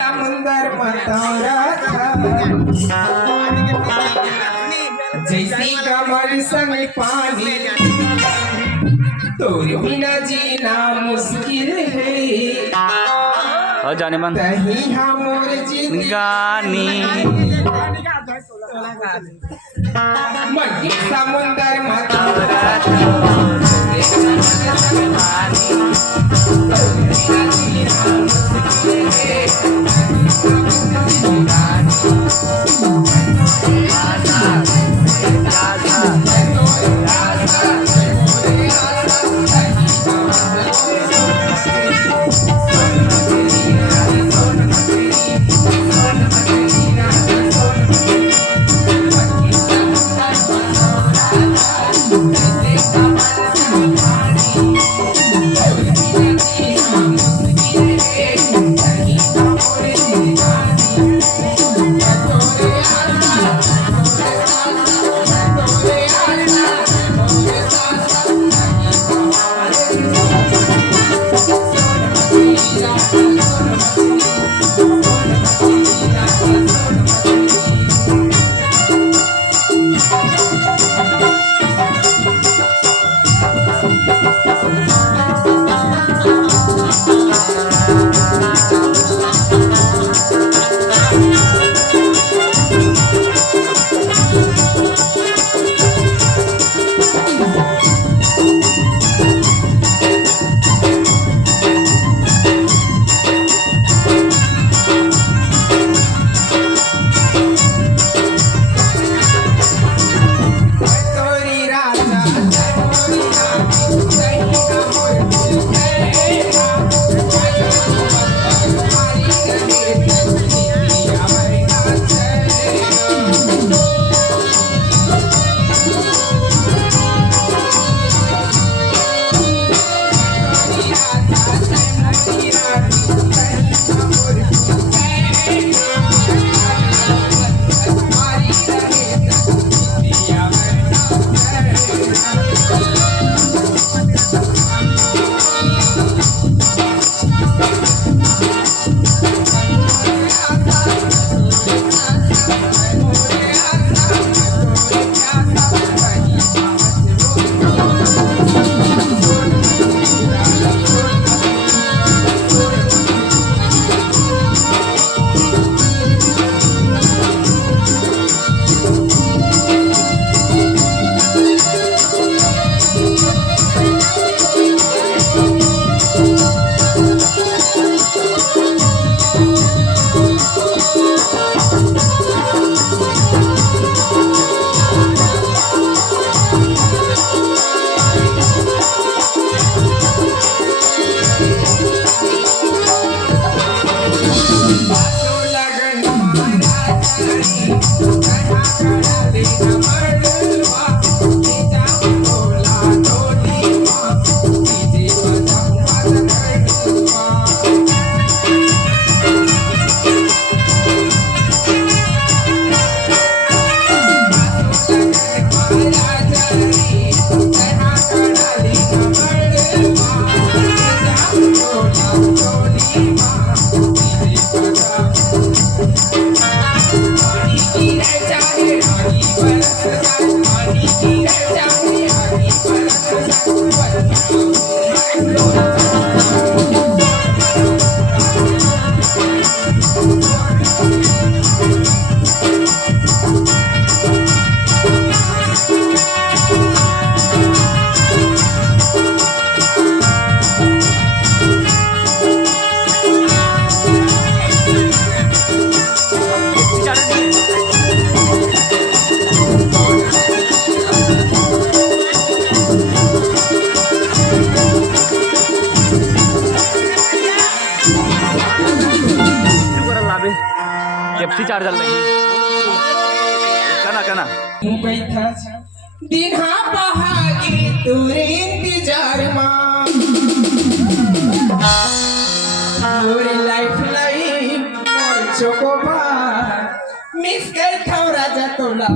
समुंदर मतौरा जैसी कमर संग पानी तोरे बिना जीना मुश्किल है जाने मन तही हमोर गानी मट्टी समुंदर मतौरा चार्जर लगी कना बैठा दिन्हा बहागी तोरे इंतजार मां मोरी लाइफ लाई मोर चोकोबा मिस कर खाओ राजा तोला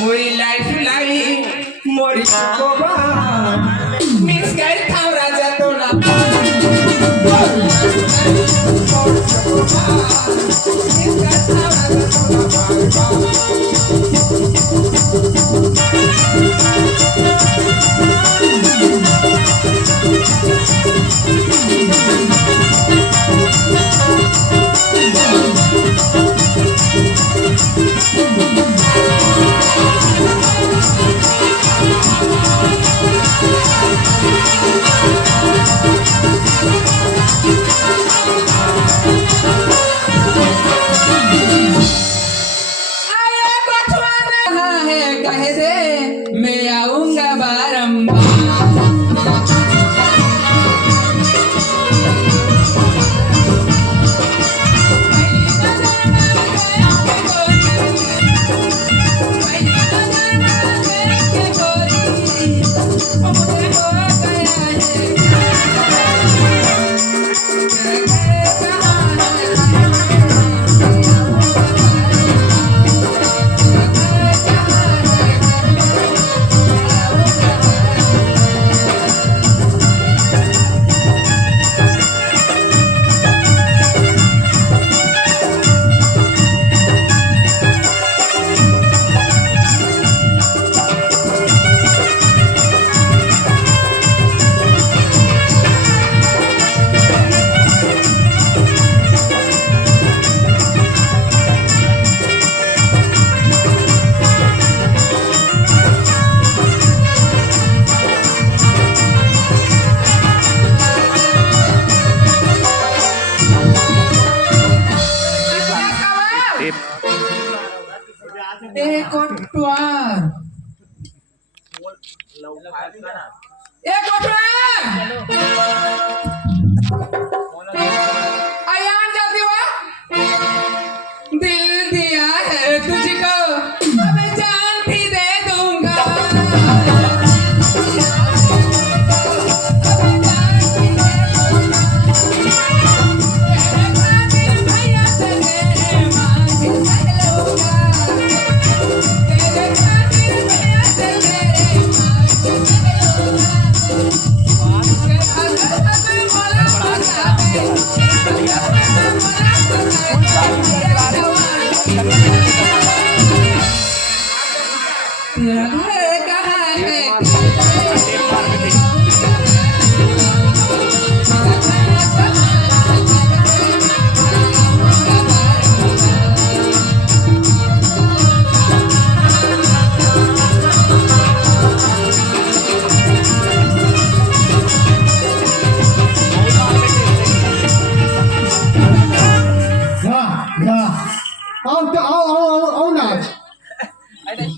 मोरी लाइफ लाई मोरी चोकोबा मिस कर खाओ राजा तोला कहे दे मैं आऊंगा बारंबार आयान जल्दी हुआ दिल दिया है तुझको अब जान भी दे दूंगा भैया से मेरे मांग भैया से मेरे मांग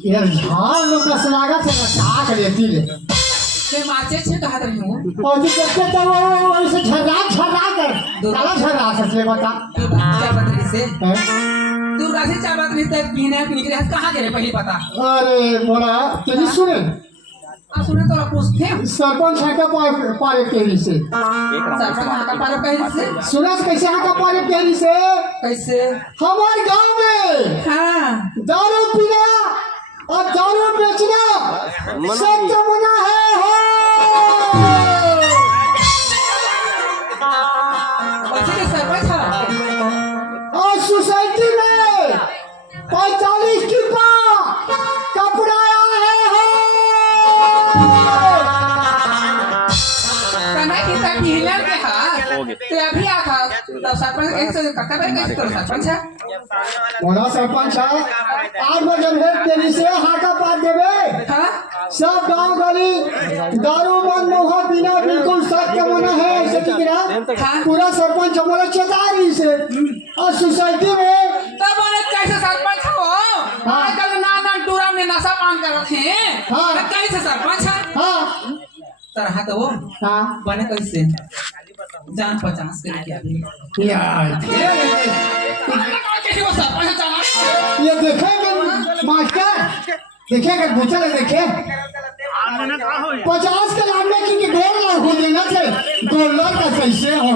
यार झाड़ लोग का लागत है ना का लेती ले से माचे छे कहा रही हूँ और जो देखते तो वो ऐसे झर्रा कर काला झर्रा सच बता क्या बदली से हैं? तू राशि चाय बात नहीं ते पीने निकले कहाँ गए पहले पता अरे मोरा तेरी सुने आ सुने तो पूछते सरपंच है का पारे केरी से सरपंच वहाँ का पारो कहीं से सुना कैसे है का पारे केरी से कैसे हमारे गांव में हाँ दारू पीना और दारू बेचना सख्त मना है हो बच्चे के सरपंच है और सोसाइटी में 45 की कपड़ा आया है हो कन्हैया की तक हिलर के हाथ तो अभी आखा तब सरपंच कैसे करता है कैसे करो सरपंच है मोला सरपंच है 8 बजे भेज तेरी से हाका पार देवे हाँ सब गांव गली दारू मन मोहा पीना बिल्कुल सख्त मना है ऐसे ठीक ना हाँ पूरा सरपंच हमारा चेता रही से और सोसाइटी में तब बोले कैसे सरपंच हो आजकल ना टूरा में नशा पान कर रखे हैं हाँ। तो कैसे सरपंच है हाँ तरह तो वो हाँ बने कैसे जान 50 के क्या भी यार किसी को सरपंच चला ये देखेंगे मास्टर देखेंगे बुचल देखे 50 के लाने की गोल ना हो देना थे गोलर का कैसे हो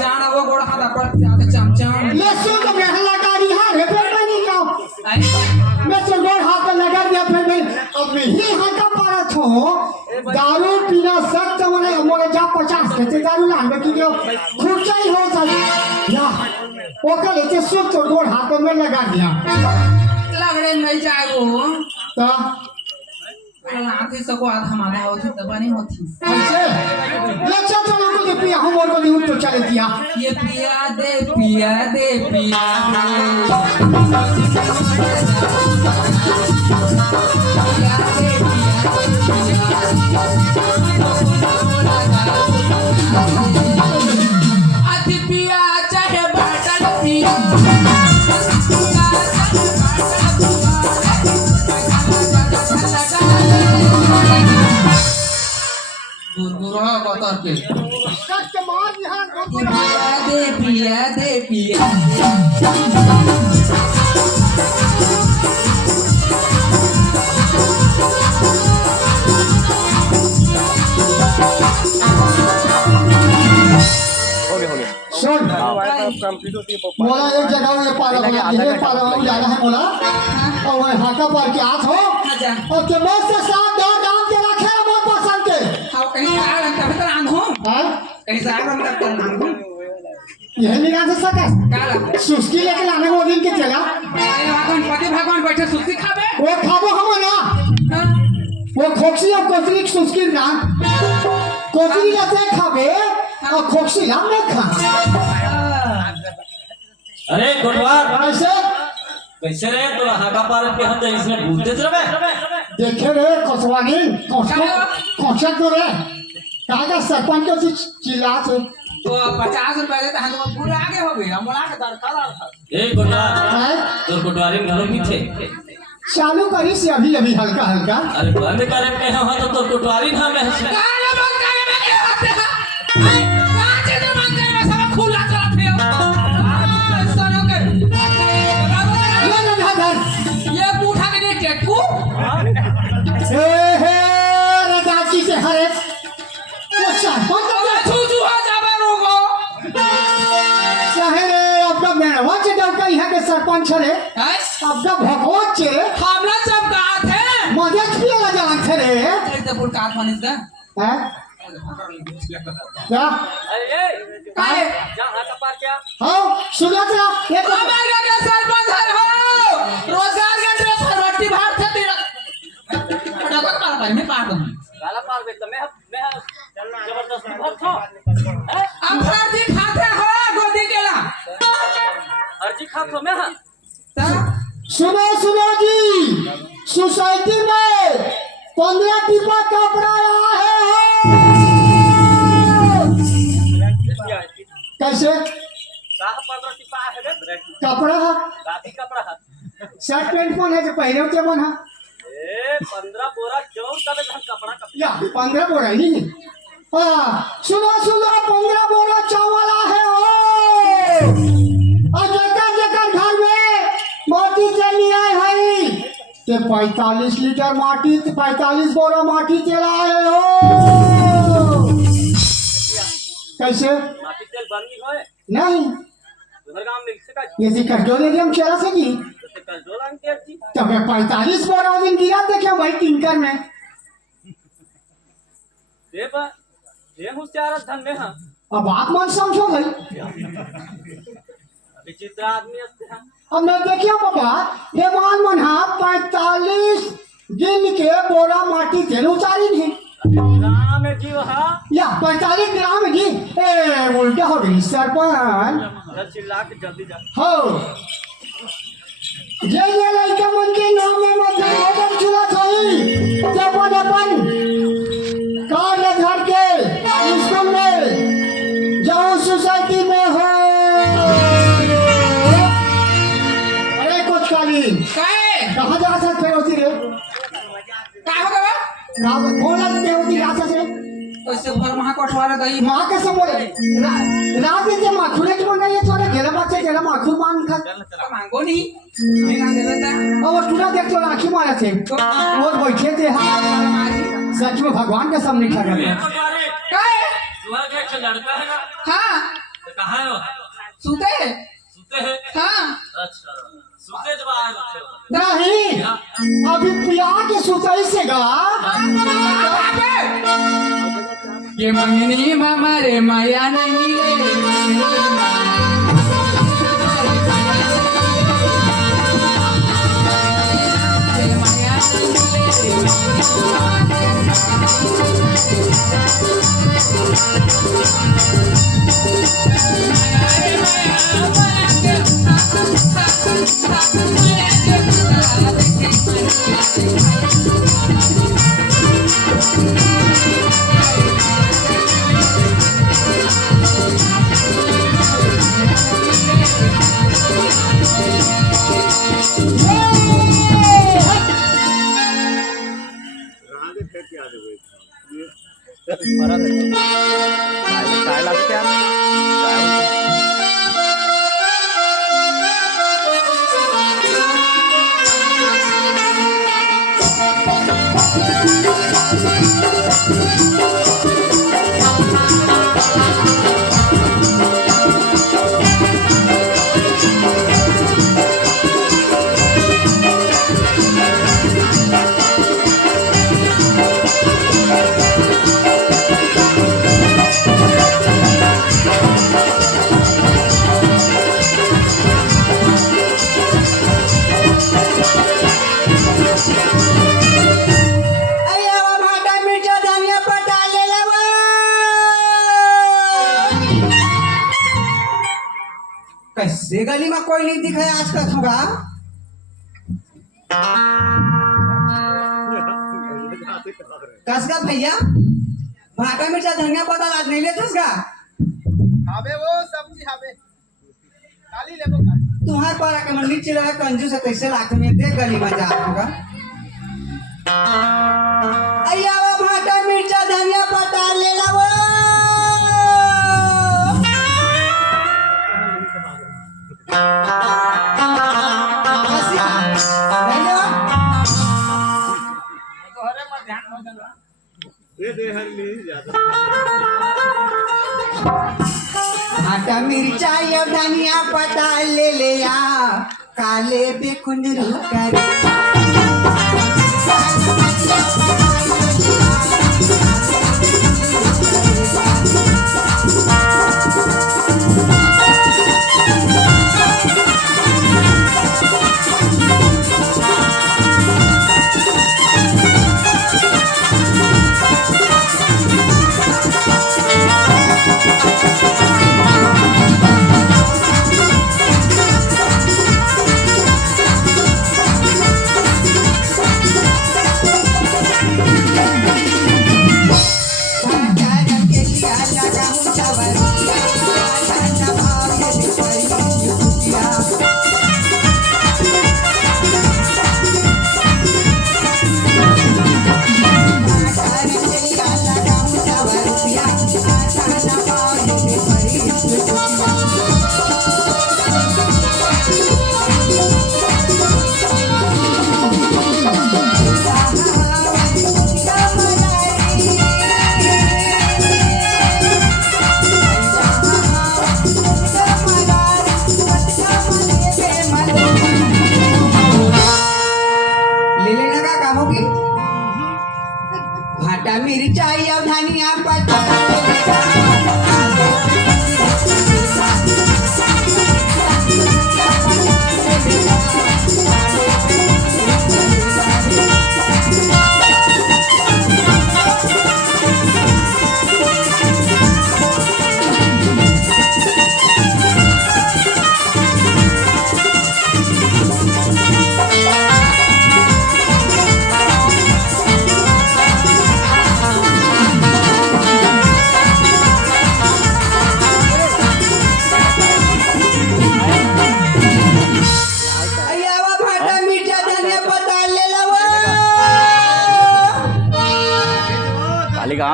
जाना वो गोड़ हाथ पर जाते चमचम ले सो तो महला गाड़ी हां रे फिर मैं नहीं जाऊं मैं तो गोड़ हाथ में लगा दिया फिर मैं अब मैं ही हाथ का पारा छो दारू पीना सख्त मने मोरे जा 50 के दारू लाने की जो खुर्चा ही हो सब या वो कल लेते सुख तो गोड़ हाथ में लगा दिया लगड़े नहीं जाए वो तो आते सको आध हमारे होती तब नहीं होती ऐसे लच्छा तो लोगों ने पिया हम और को नहीं तो चले दिया ये पिया दे पिया दे पिया अति पिया चाहे बाटल पिया गुरगुरा बतर के कट के मार दिया पिया दे पिया सुन मोला एक जगह ये पाला बना ये पाला जाना है मोला और वह हाका पार के हाथ हो और के मस्त से साथ दो दाम के रखे बहुत पसंद के हाउ कहीं आ रहा तब तो आंधो हां कहीं से आ रहा तब तो आंधो यह निकाल से सके काला सुस्की लेके लाने वो दिन के चला भगवान बैठे सुस्ती खाबे वो खाबो हम ना हाँ? वो खोक्सी और कोतरी सुस्की ना कोतरी लेते खाबे और खोक्सी हम ना खा अरे गुरुवार ऐसे कैसे रे तो हाका पार के हम इसने भूलते रहे देखे रे कसवानी कोचा तो रे कागा सरपंच को चिल्ला से तो 50 रुपए देते हम तो पूरा आगे हो गए हम बोला के दरकार था ए गुरुवार हैं तो गुरुवारी घरों में थे चालू करी से अभी अभी हल्का हल्का अरे बंद करे के हम तो गुरुवारी ना में काला बंद करे में क्या होते हैं काचे तो बंद करे में सब खुला चला थे सनो के ये ना धर ये बूढ़ा के लिए टेकू हे रदाची से हरे वो सरपंच तो छू आ जाबे रोगो शहरे आपका मेड़वा से डरका यहाँ के सरपंच रे हैं आपका भगवत से हमला जब कहा थे मदद किया ला जान थे रे तो पुर काट मानिस दा हैं क्या अरे काहे जा हाका पार क्या हाँ सुना था ये तो हमारे के सरपंच हर हो रोजगार के लिए फरवटी भार थे तेरा डगर पार पार में पार दूं काला पार बे तो मैं जबरदस्ती भर था अब फर्जी खाते हो गोदी केला अर्जी खा तो मैं सुनो जी सोसाइटी में 15 टिपा कपड़ा आया है कैसे साह 15 टिपा है रे कपड़ा राती कपड़ा शर्ट पैंट कौन है जो पहने होते मन हा ए 15 बोरा क्यों तबे हम कपड़ा या 15 बोरा ही नहीं सुनो सुनो 15 बोरा चावल है ओ और जेकर घर में माटी चली आए हई ते 45 लीटर माटी 45 बोरा माटी चला है ओ कैसे माटी तेल बन गई है नहीं उधर गांव में से का ये जी कटो ले हम चला सकी तो कल दो लाख के अच्छी तब 45 बोरा दिन गिरा देखे भाई टिंकर में ये होशियार धन में हां अब आप मन समझो भाई विचित्र आदमी है अब मैं देखिए बाबा ये मान मन हा 45 दिन के बोरा माटी तेल उतारी नहीं गांव में जीव हां या 45 ग्राम जी ए उल्टा हो गई सरपंच चिल्ला के जल्दी जा हो ये लड़का मन के नाम में मत ऑर्डर चला थई जपन अपन कार ले घर के स्कूल में जाओ सोसाइटी में हो अरे कुछ काली काय कहाँ जा सकते होती रे काय हो गवा ना कौन लगते होती रास्ता से कैसे भर महा कोठवारा गई माँ कैसे बोले रात दिन माँ खुले की मंगाई है थोड़े गेला बच्चे गेला माँ खुद मान खा मांगो नहीं मैं ना देता था और टूटा देख तो राखी मारा थे और बैठे थे हाँ सच में भगवान का सामने खड़ा ये है पटवारी काय तुम्हारा क्या एक लड़का है ना हां तो कहाँ है वो सुते सुते हैं हां अच्छा सुते जब आए बच्चे हो नहीं अभी पिया के सुताई से गा ये मंगनी मामा रे माया नहीं रे काय लागते कैसे गली में कोई नहीं दिखाया आज तक होगा कसगा भैया भाटा मिर्चा धनिया पता लाद नहीं लेतस का हमें वो सब्जी हमें खाली लेबो खाली तुम्हार पर आके मंदिर चला कंजूस है कैसे लाख में देख गली में जा होगा अय्या वो भाटा मिर्चा धनिया पता ले लावो आटा मिर्चा या धनिया पता ले लिया काले बेकुंदरू कर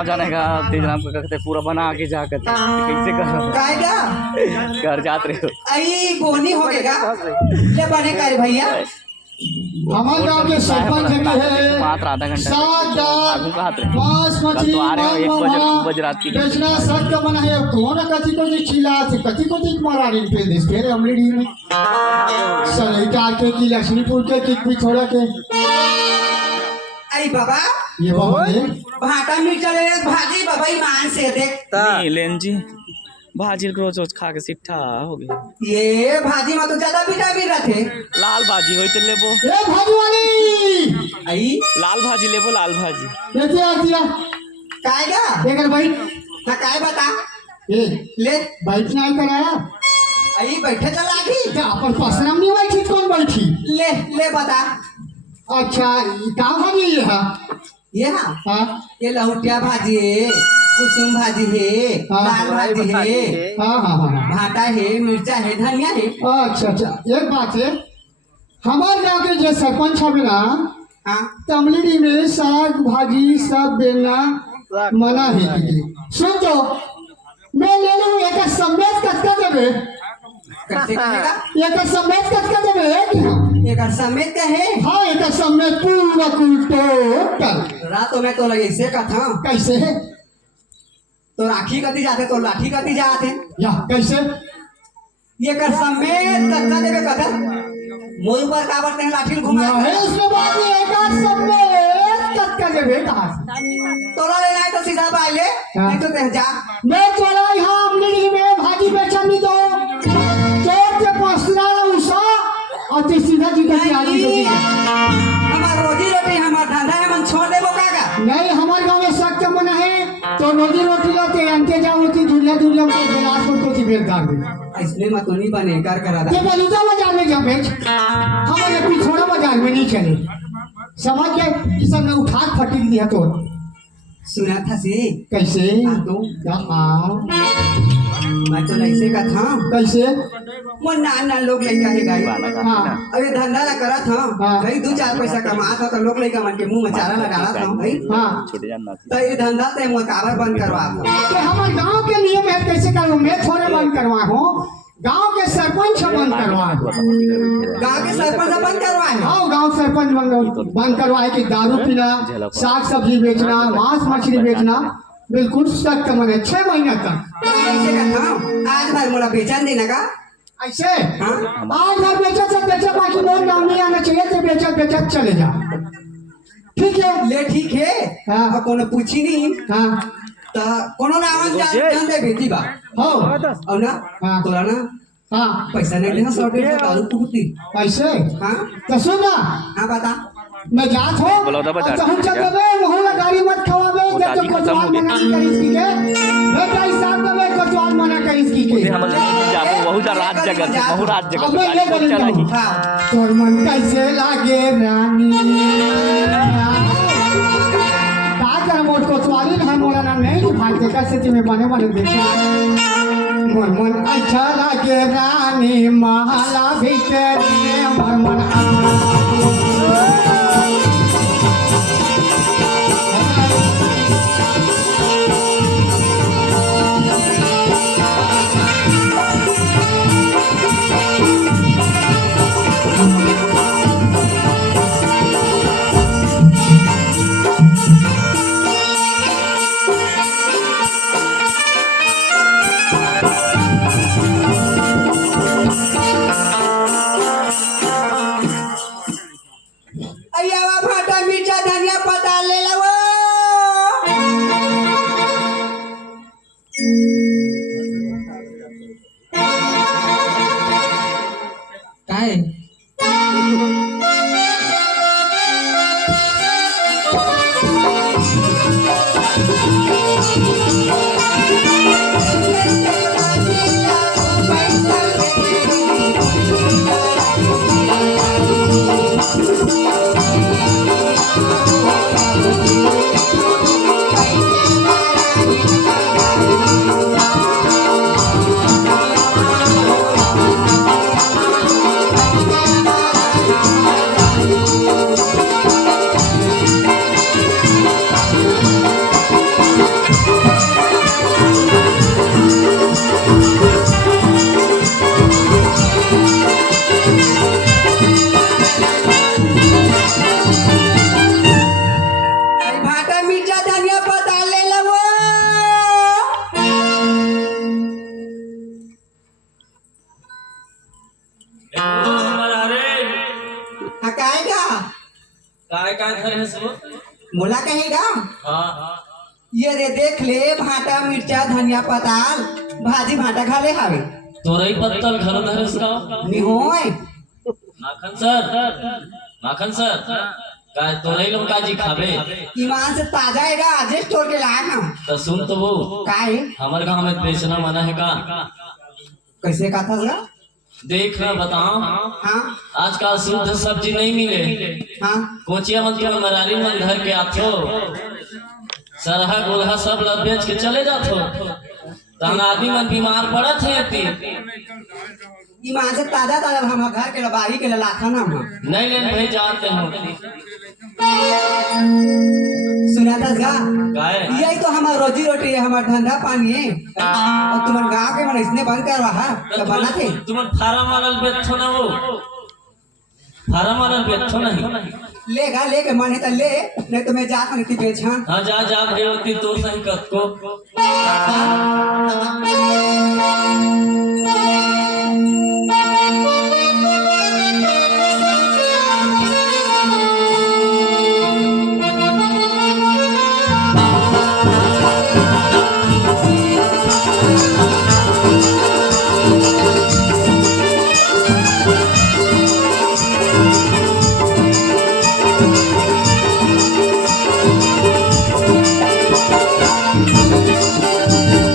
गाँव जाने का तेज नाम का कहते पूरा बना के जा करते कैसे कर कायदा घर जाते रहे हो आई बोनी हो गएगा ले बने करे भैया हमारे गांव के सरपंच है मात्र आधा घंटा साग दाल आगू का हाथ रहे मांस मछली तो आ रहे हो, एक मांस बजे- मवान, बजे रात की। बेचना सब का मना है कौन कति को जी खिला से कति को जी मारा इन पे देश के अमरीडी में सलेटा के की लक्ष्मीपुर के की पिछोड़ा के आई बाबा ये बाबा ने भाटा मिर्चा ले भाजी बाबा ईमान से देख नहीं लेन जी भाजी रोज रोज खा के सिट्ठा हो गया ये भाजी में तो ज्यादा विटामिन रहते लाल भाजी होई तो लेबो ए भाजी वाली आई लाल भाजी लेबो लाल भाजी ये क्या दिया कायदा देकर भाई हाँ काय बता ए ले बैठना ही कराया आई बैठे चला की क्या अपन पसरम नहीं बैठी कौन बैठी ले ले बता अच्छा ये का भाजी ये है ये हाँ हाँ ये लहुटिया भाजी है कुसुम भाजी है हाँ, लाल भाजी है हाँ हाँ हाँ भाटा है मिर्चा है धनिया है अच्छा अच्छा एक बात है हमारे गांव के जो सरपंच है ना हाँ तमलिनी में साग भाजी सब बेलना मना है सुन तो मैं ले लूँ एक समेत कटका देवे कैसे करेगा एक समेत कटका देवे कि हाँ एक समेत का है हाँ एक समेत पूरा टोटल रातों में तो लगे इसे कथा कैसे है तो राखी कती जाते तो लाठी कती जाते या कैसे ये कर समेत कत्ता देवे कथा मोई पर का बोलते हैं लाठी घुमा नहीं उसके बाद में एक समेत कटका देवे कहाँ तोला लेना है तो सीधा पाले नहीं तो ते जा मैं चला यहाँ अमली में भाजी बेचन नहीं तो चोट के पसरा उषा और ते सीधा जी का आदमी नहीं, को हमार रोजी रोटी हमार धंधा है मन छोड़ दे बोकागा नहीं हमारे गांव में सख्त मना है तो रोजी रोटी लाते अंते जाओ होती दुनिया दुनिया में बिलासपुर को बेकार में इसमें मत नहीं बने कर करा ये बलूदा बाजार में जा बेच हमारे पिछोड़ा बाजार में नहीं चले समझ गए इस सब ने उठा फटिक दिया तो सुना था से कैसे हाँ तो हाँ मैं तो ऐसे का था कैसे वो नान लोग लड़का है गाई हाँ अरे धंधा ला करा था हाँ। भाई 2-4 पैसा कमा था तो लोग लड़का मन के मुंह में चारा लगाना था भाई हाँ छोटे जान तो ये धंधा ते मुकाबर बंद करवा था ये हमारे गांव के नियम है कैसे करूँ मैं थोड़े बंद करवा हूँ गांव के सरपंच बंद करवा गांव के सरपंच बंद करवाए हैं। हाँ गांव सरपंच बंद करवाए कि दारू पीना साग सब्जी बेचना मांस मछली बेचना बिल्कुल सख्त मने 6 महीना तक ऐसे का था आज भर मोला बेचन देना का ऐसे हाँ आज भर बेचा सब बेचा बाकी लोग गाँव नहीं आना चाहिए तो बेचा बेचा चले जा ठीक है ले ठीक है हाँ। अब कोनो पूछी नहीं हाँ तो कोनो ना आवाज जान दे बेटी बा हो और ना हाँ। तोरा ना हाँ पैसा नहीं देना 100 दारू पूछती ऐसे हाँ तो सुन ना हाँ बता मैं जात हो बलौदा बाजार तो हम चल देवे वहाँ ना गाड़ी मत खवावे वो जब दादी तो खत्म कोतवाल हो गई। मना कर इसकी के बेटा हिसाब देवे कोतवाल मना कर इसकी के हम जाबो बहुत रात जगह बहुत रात अब जगह मैं ये बोल चला ही रहा हूँ तोर मन कैसे लागे रानी का कर मोर कोतवाली ना मोरा ना नहीं भाई कैसे तुम्हें बने बने देखे मोर मन अच्छा लागे रानी महला भीतर मोर मन अय्यावा भाटा मिर्चा धनिया पत्ता ले लो काय काय काय घर है सो मोला कहेगा हाँ ये रे देख ले भाटा मिर्चा धनिया पताल भाजी भाटा खा ले हावे तोरई पत्तल घर धरे सो निहोय माखन सर काय तोरई लोग काजी खाबे ईमान से ताजा हैगा आज स्टोर के लाए हम तो सुन तो वो काय हमारे गांव में बेचना मना है का कैसे का था सर देख ना बताओ हाँ आजकल शुद्ध सब्जी नहीं मिले हाँ कोचिया मन के मरारी मन घर के आथो सरहा गोलहा सब लग बेच के चले जाथो तहन आदमी मन बीमार पड़त है अति ईमान से ताजा ताजा हम घर के बारी के लाखन हम नहीं लेन भाई जानते हो सुना था गा काय यही तो हमारा रोजी रोटी है हमारा धंधा पानी है और तुम्हारे गांव के मन इसने बंद करवा है तो बना थे तुम फार्म वाला बेचो ना वो फार्म वाला बेचो नहीं लेगा लेके मन है तो ले नहीं तो मैं जा सकती बेच हाँ हाँ जा जा भेड़ती तो सही कत को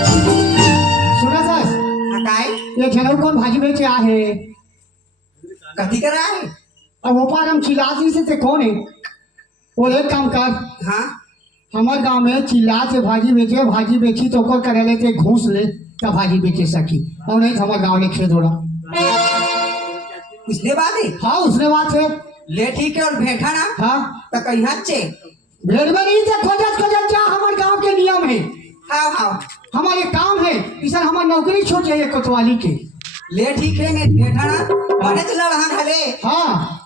सुना सर काय ये जनऊ कौन भाजी बेचे आहे कथी कर रहा है और वो पार हम चिल्लाती से कौन है वो एक काम कर हाँ हमारे गांव में चिल्ला से भाजी बेची तो ओकर करे ले ते घूस ले तब भाजी बेचे सकी और नहीं तो हमारे गांव ने खेत ओड़ा उसने बात है हाँ उसने बात है ले ठीक है और भेठा ना हाँ तो कहीं हाथ चे भेड़ में नहीं थे खोजत खोजत जा हमारे गांव के नियम है हाँ हाँ हमारे काम है इधर हमारी नौकरी छूट जाइए कोतवाली के ले ठीक है मैं भेठा ना बने तो लड़ा खले हाँ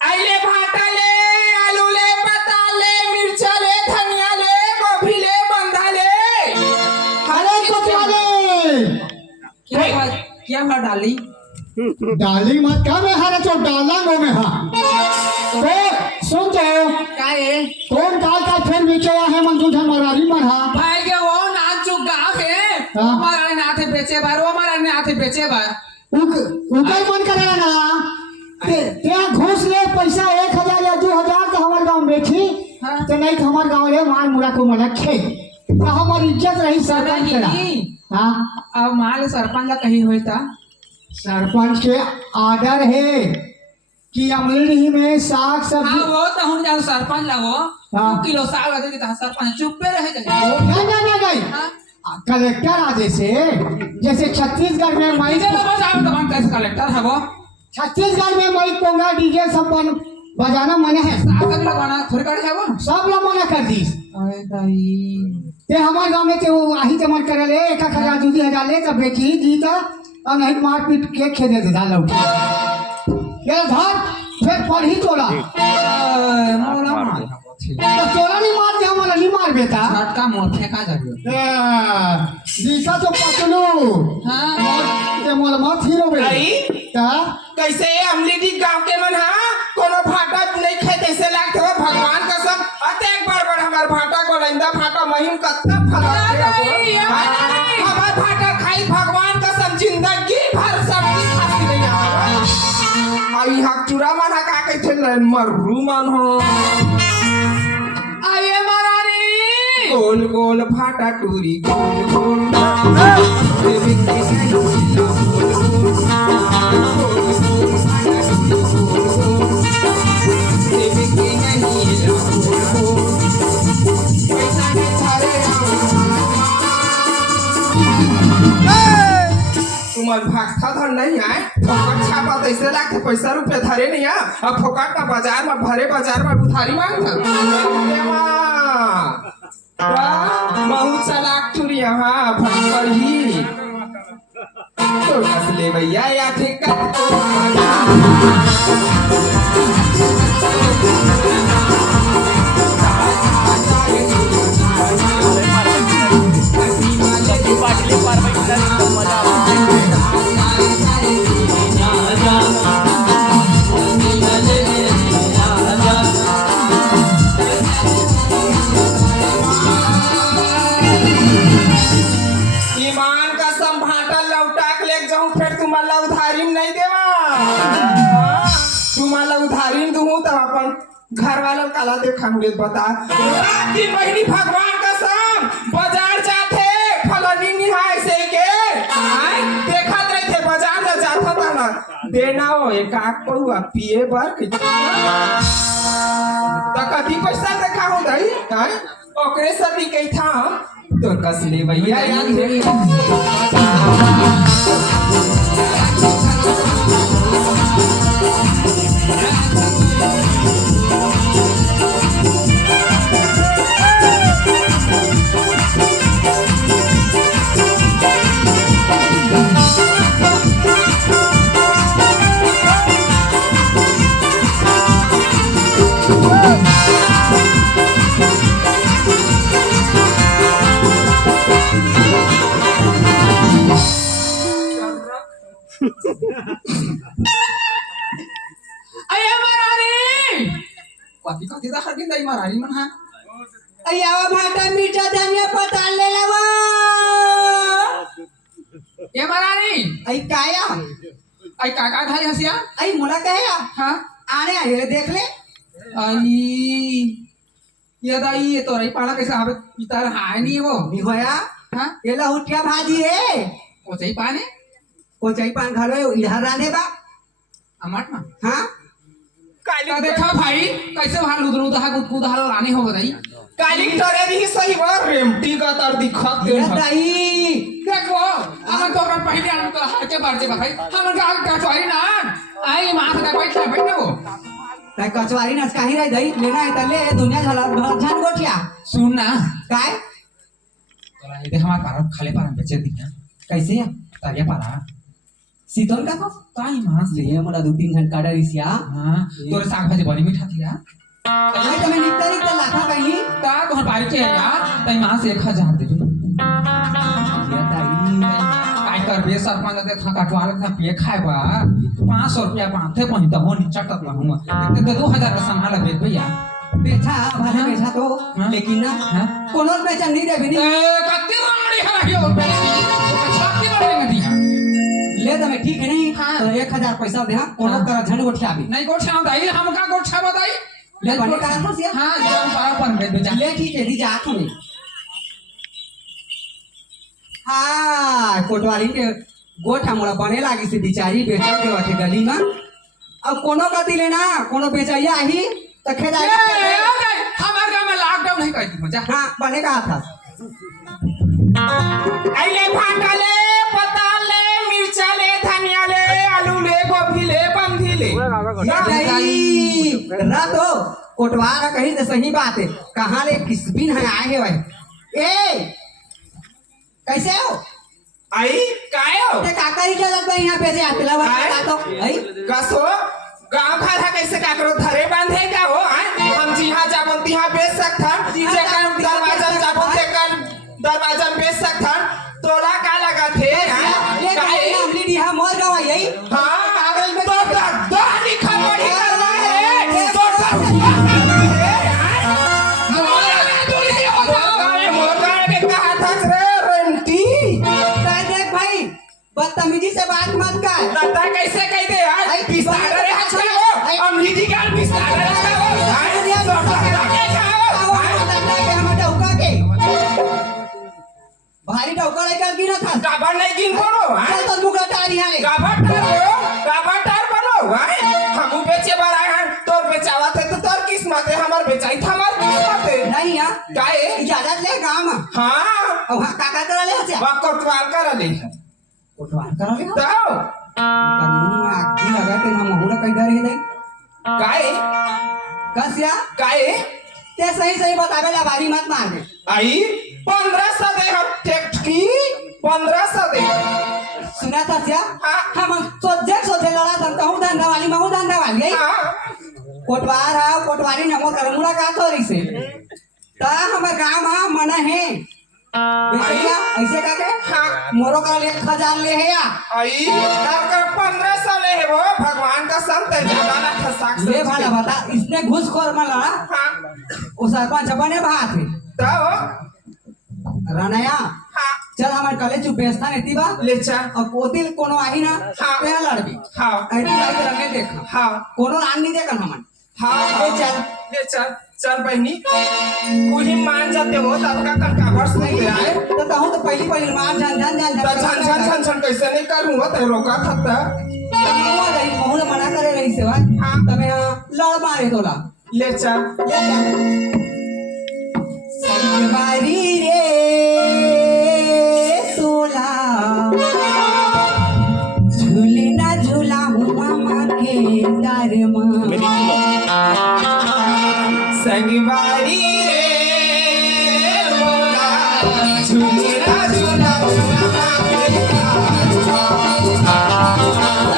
आइले भाटा ले आलू ले पत्ता ले मिर्चा ले धनिया ले गोभी ले बंधा ले अरे कोतवाली क्या बात डाली डाली मत क्या मैं हरे तो डालना गो में हाँ तो सुन तो क्या है कौन काल का फिर बेचे है मंजू धन मरारी मन हाँ भाई के वो नाच जो गाँव है हाँ। हमारा नाथे बेचे बार वो हमारा नाथे बेचे बार उकर मन करेगा ना ते घूस ले पैसा 1000 या 2000 तो हमारे गांव में बेची हाँ। तो नहीं तो हमारे गांव ले मार मुड़ा को मन खे तो हमारी इज्जत रही सरपंच करा हाँ अब माल सरपंच ला कहीं हुई था सरपंच के आर्डर है कि अमली में साग हाँ सब्जी वो तो हम जान सरपंच ला वो हाँ। 2 किलो साग ला देती था सरपंच चुप पे रहे जाए नहीं हाँ। कलेक्टर आदेश है जैसे छत्तीसगढ़ में मई डीजे ला बस आप तो कौन कैसे कलेक्टर है वो छत्तीसगढ़ में मई पोंगा डीजे सब बजाना मना है साग का बना थोड़ी कर है वो सब लोग मना कर दी अरे दाई ते हमारे गांव में ते वो आही ते मन करे ले 1000 2000 ले तब बेची जी तो और नहीं मार पीट के खेदे दे डाल उठ ये धर फिर पर ही तोड़ा मौला मार तो तोड़ा नहीं मार दे हमारा नहीं मार बेटा झटका मोर फेंका जाबे दीका तो पकड़ू हां ते मोल मत हीरो बे आई ता कैसे अमली दी गांव के मन हां कोनो भाटा नहीं खेत ऐसे लागत हो भगवान कसम अते एक बार बार हमार भाटा को लंदा भाटा महिम कत्ता फला हमार भाटा खाई भगवान कसम जिंदगी भर सब्जी खाती नहीं आवा आई हक चुरा मन का कहथे मरू मन हो आये मरारी गोल गोल भाटा टूरी गोल गोल पैसा मन भागता धर नहीं आए फोकट छापा ऐसे लाख पैसा रुपया धरे नहीं आ अब फोकट में बाजार में भरे बाजार में उधारी मांग बहुत चलाक टूरी यहाँ भटकर ही तो बस ले भैया या ठेका पाटली पार बैठला एकदम मजा ईमान का संभाटा लौटा के ले जाऊं फिर तुम्हारा उधारी में नहीं देवा तुम्हारा उधारी में दूं तो अपन घर वालों काला देखा मुझे बता रात दिन महीनी भगवान का सम बाजार जाते फलानी निहाय से के देखा थे बाजार में जाता था ना देना हो एक आग पहुआ पिए बर तो कभी पैसा देखा हो दई ओकरे सदी कही था तो कस ले भैया कॉफी कॉफी दा हरगिन दाई मारानी मन हा अयावा भाटा मीठा धनिया पता ले लावा ये मरानी आई काया आई काका धारी हसिया आई मोला कहया हाँ आने आए देख ले आई ये दाई ये तो रही पाला कैसे आवे पितर हाय नहीं वो नहीं होया हाँ ये लहुटिया भाजी है कोचई पाने कोचाई पान घालो इधर राने बा अमट में हाँ काली देखा भाई कैसे वहां लुदरू दहा गुद दहा रानी हो बताई काली टरे दी सही बार रेमटी का तर दिखत दे दाई देखो हमन तो रन पहले आन तो हर के बार जे भाई हमन का का चोरी ना आई मां का बैठ बैठ वो काय कचवारी नाच काही रे दई लेना है तले दुनिया झाला झन गोठिया सुन ना काय तोरा इधर हमार पारा खाले पारा बेचे दिया कैसे तारिया पारा शीतल का को ताई मां से ले मला 2-3 घंटा काढा रिसिया हां तोरे साग भाजी बड़ी मीठा थिया आई तमे निकता लाखा कहनी ता तोहर बारी के यार ताई मां से 1000 दे दे ये दाई काय करबे सरपंच दे था काटवाल का पे खाए बा 500 रुपया पाथे पही त होनी चटत ला हम ते 2000 का संभाल बेच भैया बेचा भाले बेचा तो लेकिन ना हाँ? कोनो बेचा नहीं दे बिनी कत्ती रामड़ी है ये और बेची छाती मारेंगे दिया ले तमे ठीक है नहीं हाँ। तो 1000 पैसा दे कोनो कर झन गोठिया भी नहीं गोठा दाई हम का गोठा बताई ले बने का तो सिया हां जब पारा पन बेच बेचा ले ठीक है दी जा तू हाँ कोटवारी के गोठा मोला बने लागी से बिचारी बेचे के वाथे गली में अब कोनो का दिले ना कोनो बेचैया ही तो खेदा हमारे गांव में लॉकडाउन नहीं कहती मजा हाँ बने का था आइले भाटा ले पता ले मिर्चा ले धनिया ले आलू ले गोभी ले बंधी ले तो कोटवार कहीं तो सही बात है कहाँ ले किस बिन है आए भाई ए कैसे हो आई काय हो ते काका ही क्या लगता है यहाँ पे से आते लगा तो आई कसो गांव खाधा कैसे काकरो धरे बांधे का हो हम जिहां जाबन तिहां बेच सकथन जेकर दरवाजा जाबन तेकर दरवाजा बेच सकथन तोरा का लगा थे ये काय अमली दिहा मोर गवा यही हां तो दो लिखा पड़ी करवा है तो मोर के कहा था रे रंटी देख भाई बदतमीजी से बात मत कर लता कैसे कह दे यार बिस्तारा रे हंस हो अमली जी का बिस्तारा रे भारी डौका लेकर की ना था काबर नहीं गिन बोलो चल तो मुगला तारी हाले काबर टार बनो हमू बेचे बार आए हैं तोर बेचावा थे तो तोर किस्मत है हमार बेचाई था हमार किस्मत है नहीं यार काहे इजाजत ले गांव में हां अब काका तेरा ले हसे बा कोतवाल कर ले कोटवार करा ले तो कानून आगी लगा के हम हुड़ा कई डर ही नहीं काहे कसिया काहे ते सही बतावे ला बारी मत मार दे आई 1500 दे हम टेक्टी 1500 दे सुना था सिया हाँ। हम सोचे लड़ा संता हूँ धंधा वाली मैं हूँ धंधा वाली हाँ कोटवार है कोटवारी नमो कर मुलाकात हो रही से ता हमारे गांव में मना है बेचैया ऐसे का के हाँ मोरो का ले 1000 ले है या आई अगर 1500 ले है वो भगवान का संत है ज्यादा ना ठसाक ले भाला बता इसने घुसखोर में लड़ा हाँ वो सरपंच बने भात है तो रनया हाँ चल हमारे कॉलेज चुप बेस्ता नहीं बा ले चल और कोतिल कोनो आई ना हाँ। पे लड़बी हाँ ऐती आई रंगे देखा हाँ कोनो रान नहीं देखन हमन हाँ ले चल ले चल चल बहनी वही मान जाते हो तब का कनका वर्ष नहीं दे आए तो कहूं तो पहली मार जान छन छन छन छन कैसे नहीं करूँगा तो रोका था तमुआ रही मोहन मना करे रही से हाँ। तमे लड़ मारे तोला ले चल ले चल संगवारी रे तोला झूले ना झूला हुआ माँ के दर माँ संगवारी रे मोला झूला झूला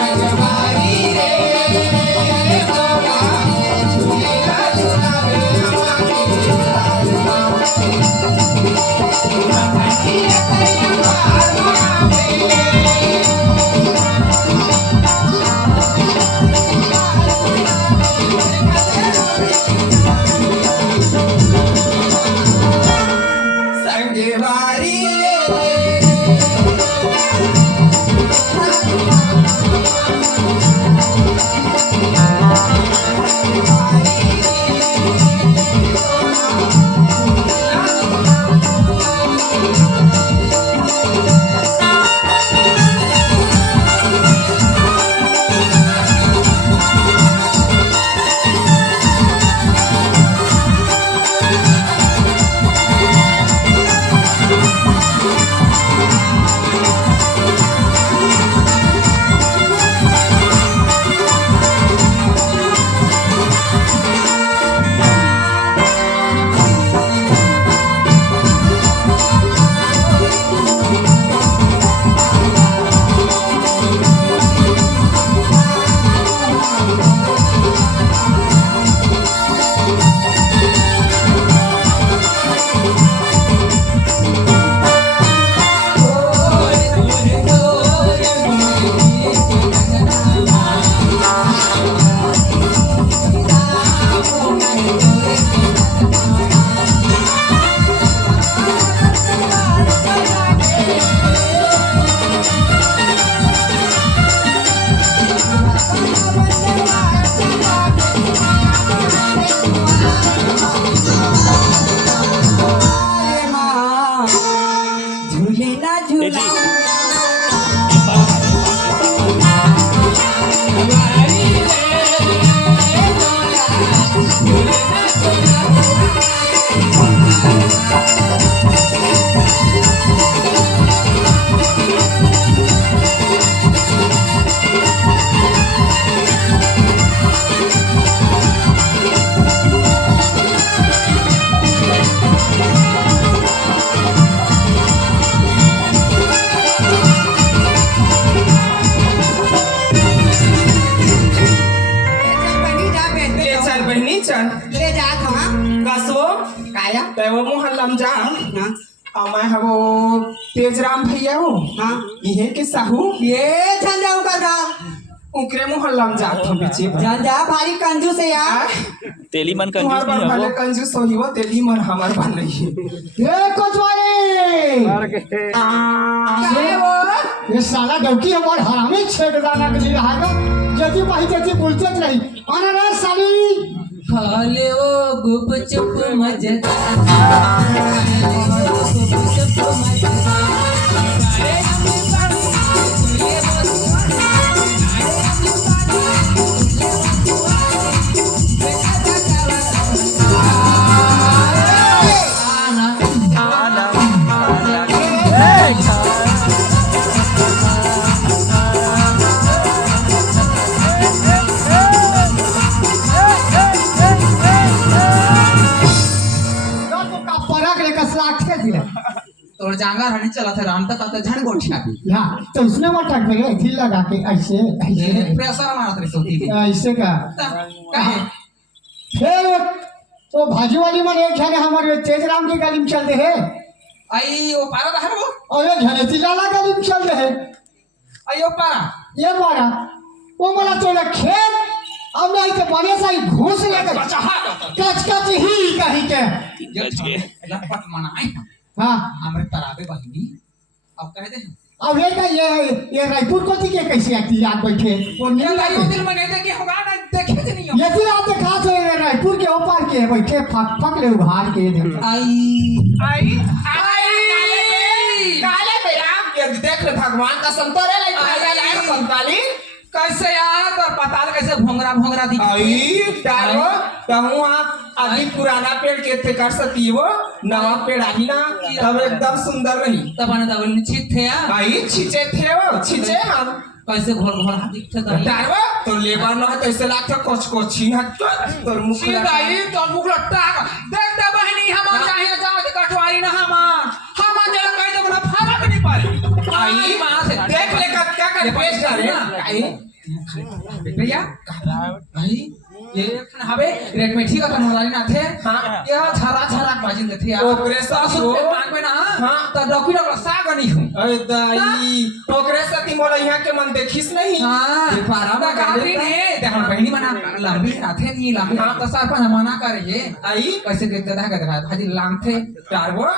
संगवारी रे मोला झूला झूला संगवारी झूले ना झूला ले चल बहनी चल ले जा थमा कसो काया तय वो मोहल्लम जा हाँ मैं हवो तेजराम भैया हो हाँ इहे के साहू ये झंझाऊ का गा उकरे मोहल्लम जा तो बेचे झंझा भारी कंजूस है यार तेली मन तुम्हार कंजूस पर नहीं है भले वो कंजूस होही वो तेली मन हमार बन रही है ये कोचवारी ये वो ये साला डौकी हमार हरामी छेड़दाना के लिए आएगा जैसी भाई जैसी बोलते रही आना रे साली हाले ओ गुप चुप मजेदार जांगा रहने चला था राम तक आता झड़ गोठिया भी हाँ तो उसमें मत रख दे ऐसे लगा के ऐसे ऐसे प्रेशर मारत रही सोती थी ऐसे का काहे फिर वो भाजी वाली मन एक झने हमारे तेज राम की गली में चल रहे है आई वो पारा था वो और ये झने तिलाला गली में चल रहे है आई वो पारा ये बारा वो मला चोला खेत अब नहीं तो बने सा ही घूस लेकर कच कच ही कहीं के लपट मनाए हाँ हमारे तराबे बहिनी अब कह दे अब ये रायपुर को थी के कैसे आती याद बैठे वो ये नहीं लाइव लाते दिल में नहीं देखी होगा ना देखे थे नहीं हो ये फिर आप देखा तो रायपुर के ऊपर के बैठे फक फक ले उभार के दे आई काले बेरा ये देख ले भगवान का संतरे ले लाइन संताली कैसे यार तो पताल कैसे भोंगरा भोंगरा दिखाई आई डालो कहूँ अभी पुराना पेड़ के थे कर सकती वो नवा पेड़ आई ना तब एकदम सुंदर रही तब आने तब निश्चित थे यार आई छिचे थे वो छिचे हम कैसे घोर घोर हाथ दिखते था डालो तो लेबर न है तो ऐसे लागता कोच कोची ना तो मुख सीधाई तो मुख लट्टा देखते बहनी हम चाहे जाओ के कटवारी ना हम जरा कह दे बना फरक नहीं पारी आई मां से देख ले क्या करे पेश करे आई भैया भाई ये हवे रेट में ठीक है मोराली ना थे हाँ। ये छरा छरा बाजिन थे यार ओकरे सासु मांग में ना हाँ। तो डॉक्टर साग नहीं हूं अरे दाई ओकरे सती मोला यहाँ के मन देखिस नहीं हां ये पारा में गाड़ी ने देखो बहनी मना लंबी साथे नहीं लंबी तो सर पर मना करे आई कैसे देते था कहते भाजी लांग थे टारबो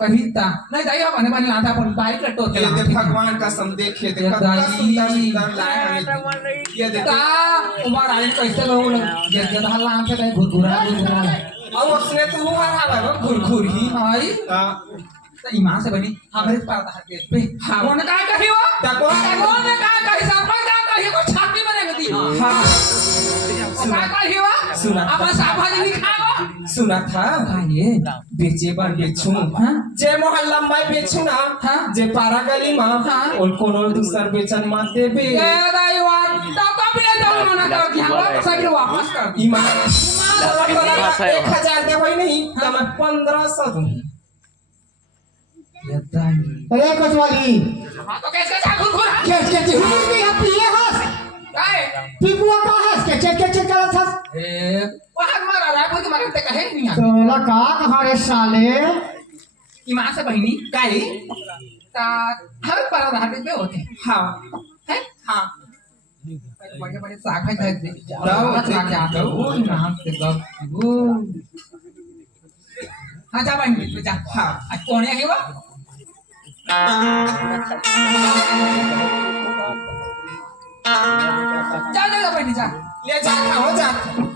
कभी ता नहीं दाई बने बने लाता पर बाइक लटो ये दे भगवान का सम देखे दे कितना सुंदर सुंदर लाए हमें ये दे ता उमर आले कैसे लोग ये जदा लांग थे कहीं घुरघुरा और उसने तो हुआ है वो घुरघुरी आई तो ईमान से बनी हमारे पार था पेट पे हाँ। कौन का कही वो तको कौन ने का कही सरपंच का कही को छाती में रख दी हाँ का कही वो सुना अब साहब भाजी नहीं खाओ सुना था ये बेचे बार बेचूं हां जे मोहल्ला में बेचूं ना हाँ। जे पारा गली में हाँ। और कोनो दूसर बेचन माते बे ये दाई वाट तो कब ले जाओ मना कर दिया वापस साइकिल वापस कर ईमान 1000 दे भाई नहीं तो मैं 1500 दूं ये दाई अरे कोतवाली हां तो कैसे जा घुरघुर के हुई भी अब ये हंस काय पिपुआ का हंस के करत हंस ए वहां मारा रायपुर के मारे ते कहे नहीं तोला का कहां रे साले ईमान से बहिनी काई ता हर पर धार पे होते हाँ हैं हाँ बड़े बड़े शाखा थे दाव शाखा आता वो नाम से गप वो हां जा बहिनी जा हां आज कौन है वो जा बहिनी जा ले जाता हो जाता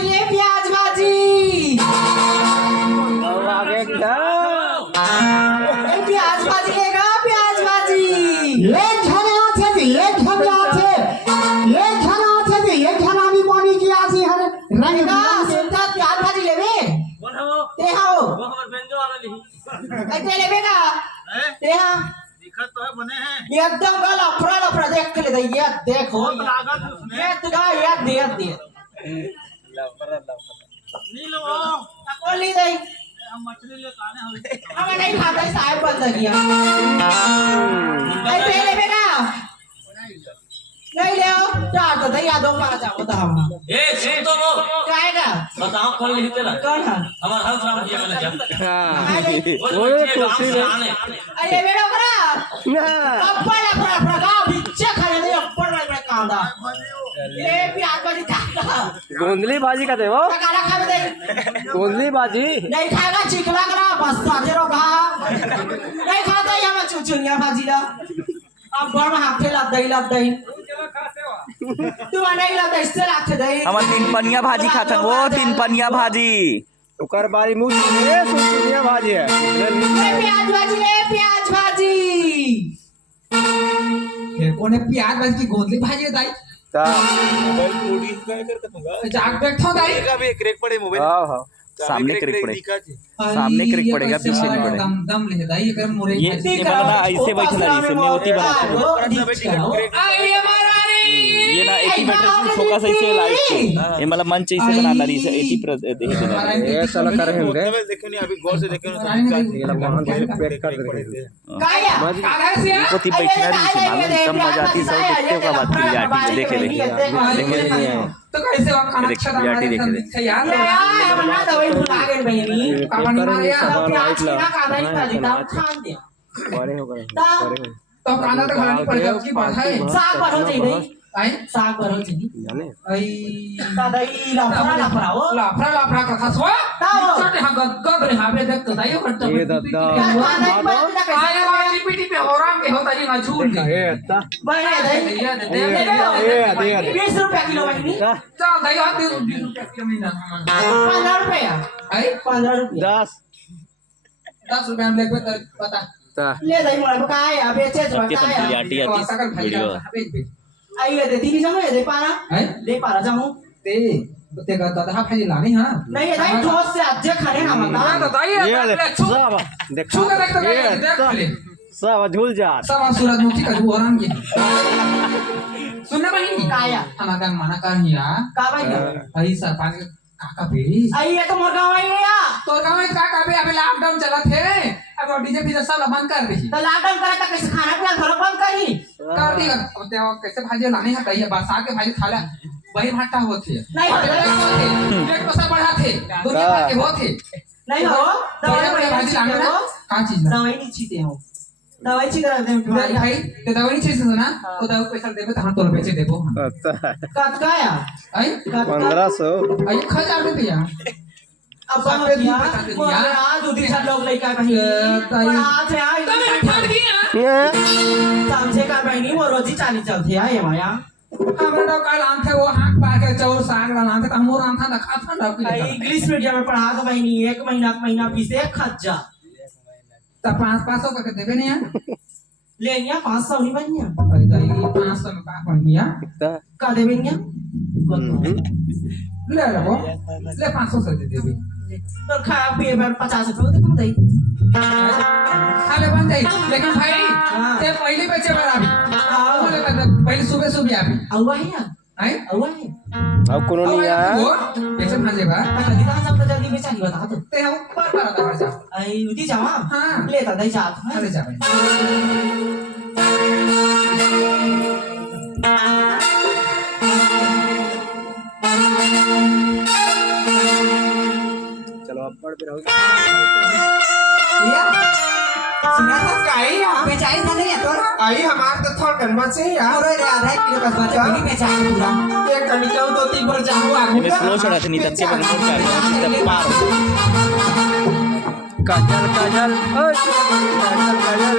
ले प्याज भाजी आगे क्या ए प्याज भाजी लेगा प्याज भाजी एक झना थे एक झना थे एक झना थे एक झना भी पानी की आसी हर रंग ना बिरंग के सुनता प्याज भाजी लेवे कौन है वो ते हाओ वो हमारे बेंजो वाला लिही ऐसे लेवे का हैं? ते हा दिक्कत तो है बने हैं एकदम का लफड़ा देख के ले दे ये देखो बहुत लागत है उसमें ये तुगा ये दे नहीं लो कौन ली दई हम मछली ले आने हम हमें नहीं खाता साहब बंद किया ऐसे लेवे का नहीं ले आओ चार तो दई आ दो पांच आओ तो हम ए सुन तो वो काहेगा बताओ कौन लिही तेरा कौन है हमार हल राम दिया मैंने जा हाँ वो बच्चे गांव से आने अरे बेटा बड़ा ना अब्बड़ अपना गांव बिच्चा खाने दे अब्बड़ बड़ा कांदा ए प्याज भाजी खाएगा गोंधली भाजी का दे वो खाना खा दे गोंधली भाजी नहीं खाएगा चिखला करा बस साजे रोगा नहीं खाता ये मत चुचुनिया भाजी ला अब बड़ में हाथे लग दई तू नहीं लग दई से लाख दई हम 3 पनिया भाजी खाते वो 3 पनिया भाजी ओकर बारी मुंह ए सुनिया भाजी है प्याज भाजी ये कोने प्याज भाजी की गोंदली भाजी दाई जाग बैठो दाई हां सामने क्रिक पड़ेगा पीछे नहीं पड़ेगा दम ले दाई कर मोरे ये वाला ना ऐसे बैठना नहीं इसमें होती बना ये ना 80 मीटर फोकस ऐसे लाइट ये मतलब मंच ऐसे बनाना रही है 80 पर ये साला कर रहे होंगे देखो नहीं अभी गौर से देखो ना वहां से पैक कर दे काया को ती बैठना रही है मालूम कम मजा आती सब देखते का बात की जाती देखे तो कैसे आप खाना देख, अच्छा जाटी देखे यार बना दवाई भुला गए बहनी पानी मारे प्याज ना कादा ही कर देता खान दे बड़े हो गए तो काना तो खानी पड़ जाए उसकी बात है साग भरो चाहिए आई साग भरो चाहिए जाने आई दादा ई लाफड़ा हो लाफड़ा का खसवा छोटे हा गग रे हा बे देख तो दाइयो करता ये दादा आया वाली पीटी पे होराम के होता जी ना झूल के ए ता बने दे 20 रुपए किलो बहनी चल दाइयो हाथ 20 रुपए किलो में ना 15 रुपए आई 15 रुपए 10 रुपए हम लेके बता ता ले दई मोर काय आ बेचे जो काय याटी आती वीडियो आई दे तीन जाऊं दे पारा है दे पारा जाऊं ते का गधा भाजी लानी हां नहीं दई ठोस से आज खाने ना मत तो दाइयो देख छू के देख ले सब झूल जा सब सूरजमुखी का होराम के सुनना भाई काया हमारा मना कर हिया का भाई आई सरपंच काका बेरी आई ये तो मोर गांव आई है तो गांव में काका बे अबे लॉकडाउन चला थे अब डीजे पीजे सब बंद कर दी तो लॉकडाउन करे तो कैसे खाना पीना घर बंद करी कर दी अब ते कैसे भाजी लानी है कहिए बरसात के भाजी खाला वही भाटा हुआ थे नहीं पेट को सब बढ़ा थे दुनिया भर के वो थे नहीं हो दवाई भाजी लानी ना का चीज ना दवाई नहीं छीते हो दवाई छी करा दे भाई ते दवाई नहीं चीज ना तो दवाई पैसा देबे तो हम तोर बेचे देबो कत काया आई 1500 आई खा जाबे भैया अब आज दूसरी सब लोग लड़का कहीं आज है आई समझे का बहनी वो रोजी चाली चलती है ये माया हमरा तो कल आन थे वो हाथ पा के चौर साग लाना थे हमरो आन था ना खा था ना इंग्लिश मीडियम में पढ़ा तो बहनी 1 महीना फीस एक खर्चा तो 500 का देबे नहीं है ले निया 500 नहीं बनिया अरे दाई 500 में का बन गया का देबे निया ले लो ले 500 से दे देबे तो खा पिए पर 50 रुपए दे तुम दे खाले बन जाई लेकिन भाई ते पहले बेचे वाला अभी आओ ले पहले सुबह अभी आवा है या आई आवा है अब कोनो नहीं है वो बेचे भाजे बा कदी ता सब जल्दी में चाहिए बता तो ते हम पर कर जा आई उदी जावा हां ले ता दई जा अरे जा चलो अब पढ़ पे रहो या सुना था काई यहां बेचाई था नहीं तो आई हमार तो थोड़ा कन्वा से यार और आधा किलो का बचा नहीं बेचाई पूरा एक कनिका दो तीन बार जाऊं आगू इन्हें स्लो चढ़ा थे नहीं तब के बगल में तब पार काजल काजल ओए काजल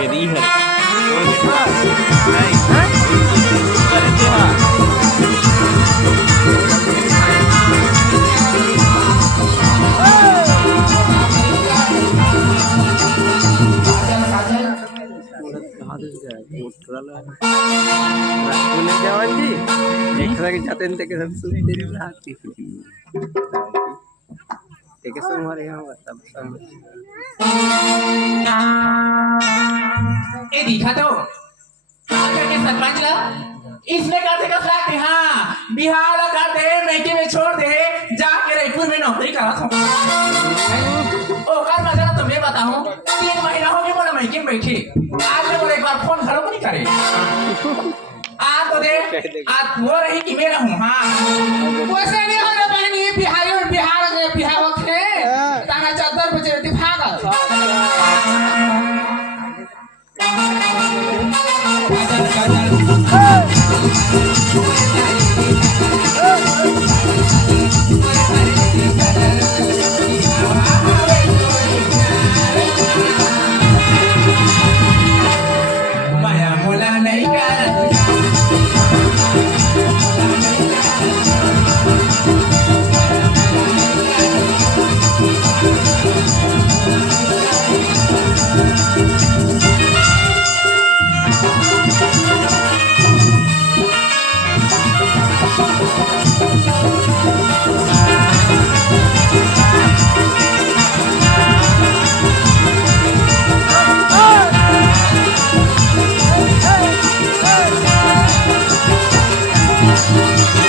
ये दी है नहीं है करते हैं पुणे जावांची एकरा के जाते हैं के सब सुनी देरी रहती ते के संग हमारे यहां तब सब ए दिखा तो आगे के सरपंच ला इसने कर देगा फ्लैट हां बिहार ला कर दे मैके में छोड़ दे जाके रायपुर में नौकरी करा था ओ कर मजा तो मैं बताऊं 3 महीना हो गए बोला मैके में बैठे आज मैं एक बार फोन करो नहीं करे आज तो दे आज वो रही कि मैं रहूं हाँ वैसे नहीं हो रे बहनी बिहारी और बिहार होते ताना चादर पे चढ़ती भागा माया मोला नहीं कर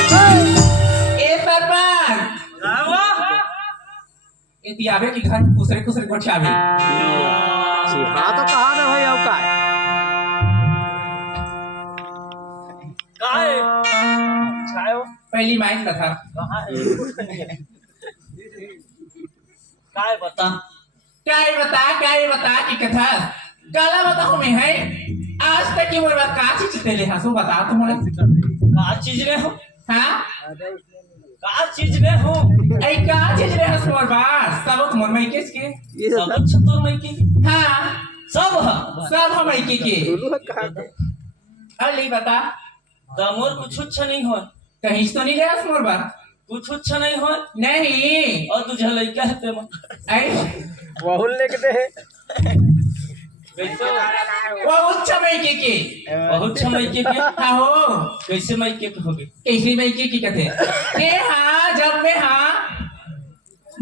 ए सरपंच इति आवे की घर दूसरे गोठे आवे हाँ तो कहा ना भाई अब का पहली माइंड का था काय बता क्या ये बता की कथा काला बताओ मैं है आज तक की मोर बात का चीज तेले हंसो बता तुम का चीज ने हो हां का चीज ने हो ऐ का चीज रे हंस मोर बात सब मोर में किस के सब छतुर में की हां सब हम ऐ के अली बता दमोर कुछ नहीं हो कहीं तो नहीं ले हंस मोर बात कुछ नहीं हो नहीं और तुझे लड़का है ते ऐ बहुल लेके दे कैसे बहुत समय के बहुत समय के हाँ हो कैसे मैं के होगे कैसे मैं की कहते के हाँ जब मैं हाँ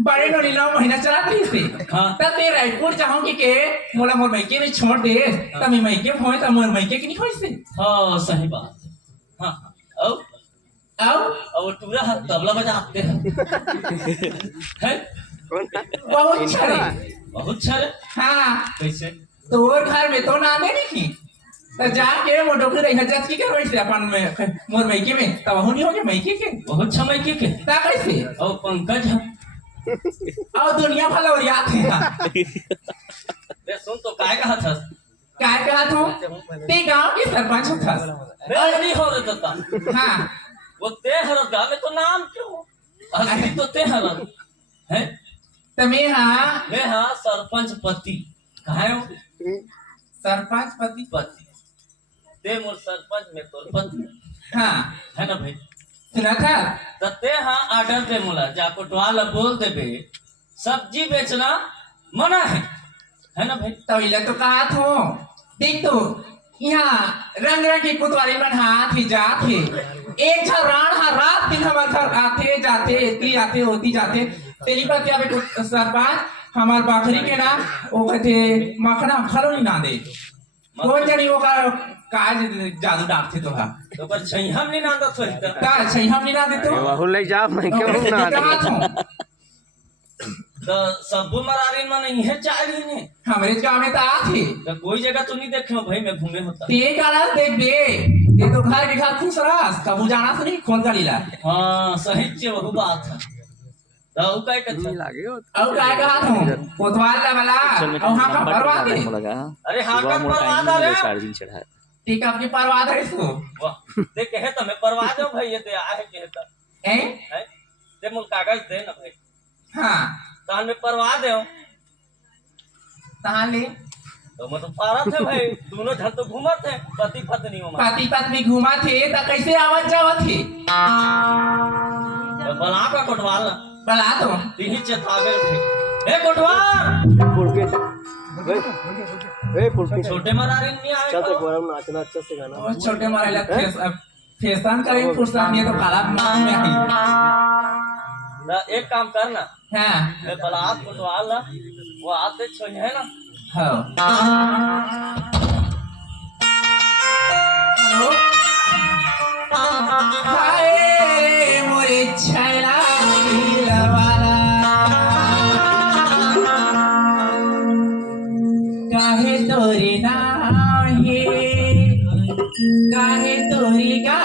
बड़े नोनी 9 महीना चला रही थी हाँ। तब ते रायपुर जाऊंगी के मोला मोर मैके में छोड़ दे तब मैं मैके होए तब मोर मैके की नहीं होई से हाँ सही बात है हाँ आओ और पूरा हाथ तबला बजाते हैं बहुत छड़े बहुत सारे हाँ कैसे तोर घर में तो ना दे नहीं तो जाके वो डॉक्टर रही जज की करवाई से अपन में मोर मैके में तब हो नहीं होगे मैके के बहुत समय के ता कैसे और पंकज है और दुनिया भला और याद है बे सुन तो काय कहा था क्या कहा तू ते गांव के सरपंच था बे नहीं हो रहा था हाँ वो ते हरत गाले तो नाम क्यों असली तो ते हरत है तमे हाँ मैं हाँ सरपंच पति कहा हो सरपंच पति पति ते मोर सरपंच में तोर पति हाँ है ना भाई सुना था तते हाँ आर्डर दे मोला जा कोटवाल बोल देबे सब्जी बेचना मना है ना भाई तो इले तो कहा थो देख तो यहाँ रंग की कुतवाली मन हाथ ही जाते एक झा राण हा रात दिन हमारे घर आते जाते इतनी आते होती जाते तेरी पर क्या बे सरपंच हमार बकरी के ना वो कहते मखना खलो नहीं ना दे कौन जानी वो का काज जादू डालते तो तो पर छैहम नहीं नांदा थोड़ी ता का सही हम नहीं ना दे तो बहुल नहीं जा मैं क्यों ना कहा थो तो सबो मरारी मन इहे चाहिए ने हमारे गांव में तो आते तो कोई जगह तो नहीं देखे भाई मैं घूमे होता ते काला देख दे ये तो घर के घर खुश रहा कबू जाना से नहीं खोल कर लीला हाँ सही चे वही बात है तो उ काय कथा लागे हो और काय कहा तू कोतवाल ला वाला और हां का परवाह दे अरे हाँ का परवाह दे रे चार्जिंग चढ़ा ठीक आपकी परवाह दे इसको वाह ते कहे तो मैं परवाह दो भाई ये ते आए कहे तो हैं है ते मुल कागज दे ना भाई हां तान में परवाह दे कहां ले तो मैं तो फारत है भाई दोनों जन तो घूमत है पति पत्नी में पति पत्नी घुमा थे तो कैसे आवत जावत थे तो बला का कोटवाल ना बला तो तीन चेतावे भाई ए कोटवाल पुलके छोटे मरारी नहीं आए चल तो गरम नाचना अच्छा से गाना और छोटे मारे ला फैशन करेंगे फुर्सत नहीं तो काला नाम में आई ना एक काम करना हां मैं बलात कोटवाल ना वो आते छोड़ है ना हाँ हेलो हाय मोरे छैला दिलवाला काहे तोरी नाही काहे तोरी गा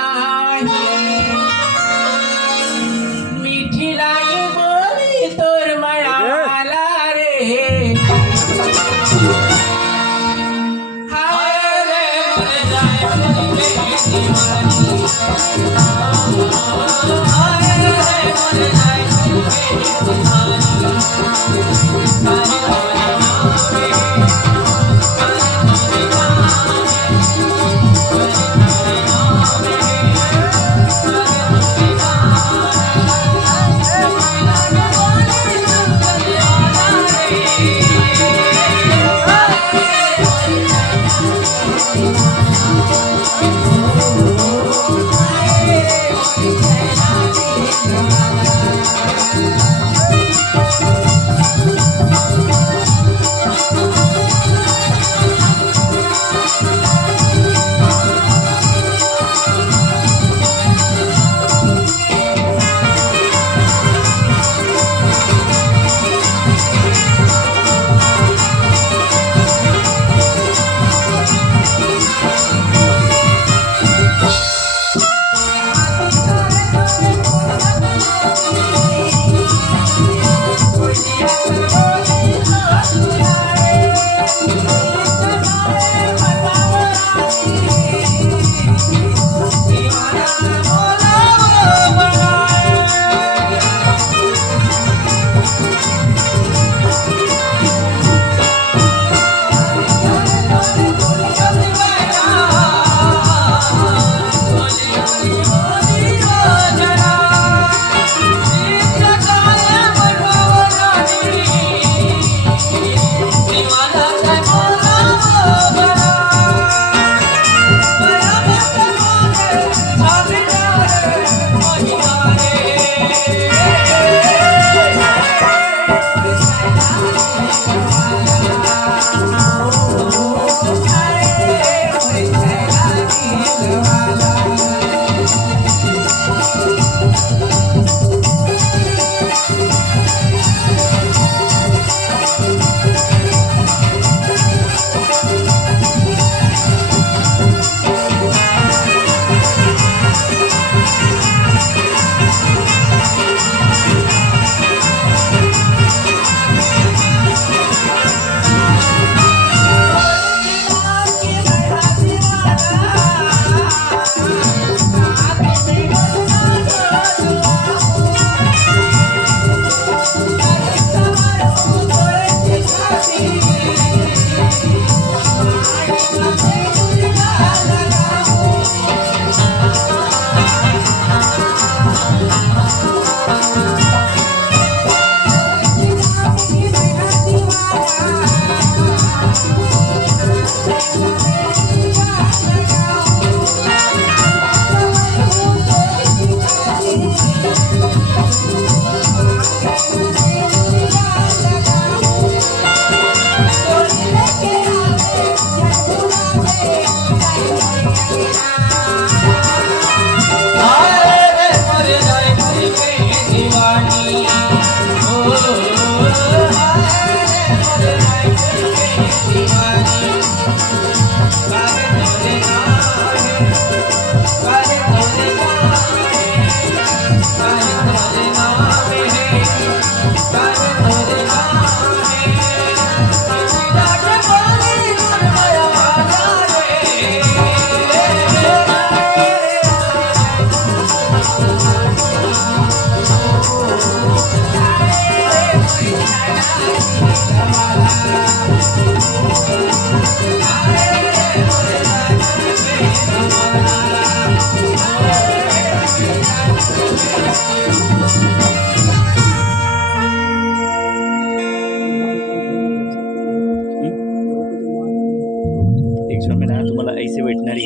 ऐसे भेटणार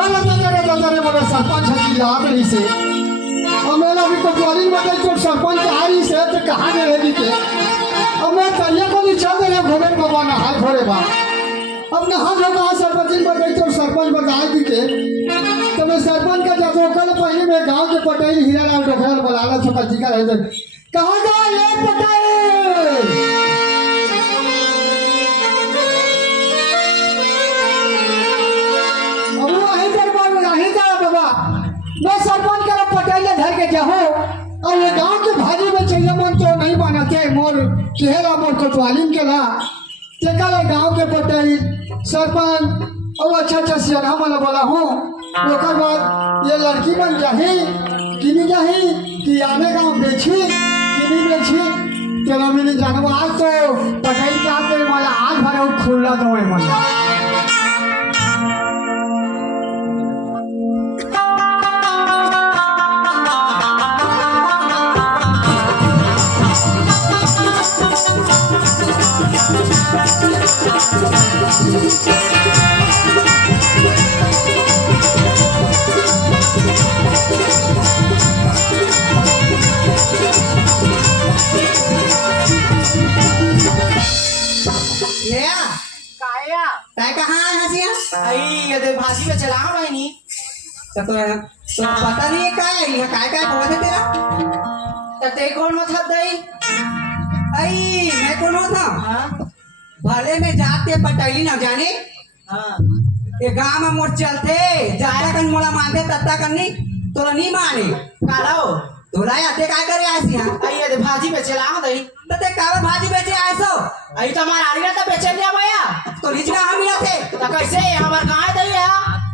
मला सरपंच याद नहीं से और मेरा भी कोतवाली में जो सरपंच आ रही से तो कहाँ गए रही थे अब मैं तैयार को नहीं चल रहे घोड़े बाबा नहा घोड़े बा अब नहा धोगा सरपंच में गई तो सरपंच बताए थी के तो मैं सरपंच का जब कल पहले मैं गांव के पटेल हीरालाल डोखर बलाला चौका जी का रहे कहाँ गए ये पटेल मैं सरपंच का पटेल धर के जाऊँ और ये गांव के भाजी में चाहिए मन तो नहीं बना के मोर चेहरा मोर कोतवाली के ला गांव के पटेल सरपंच और अच्छा अच्छा सियाना वाला बोला हूँ ओकर बाद ये लड़की बन जाही किनी जाही कि आने गाँव बेची किनी बेची चलो मैंने जानवा आज तो पटाई के हाथ में वाला आज भरे खुला दो मतलब ये काया तय कहाँ है हसिया आई ये दे भाजी में चला बहनी तो पता नहीं है क्या है यहाँ काय बहुत है तेरा तते कौन मतलब दई आई मैं कौन था हां भले में जाते पटैली ना जाने हां ये गांव में मोर चलते जाया कन मोला मानते तत्ता करनी तोला नहीं माने कालाओ तोला आते काय करे आसी यहाँ आई ये दे भाजी में चला दई तते कावे भाजी बेचे आए सो आई तो हमार आरी तो बेचे लिया भैया तो रिच कहाँ मिला थे तो कैसे हमार गाय दई है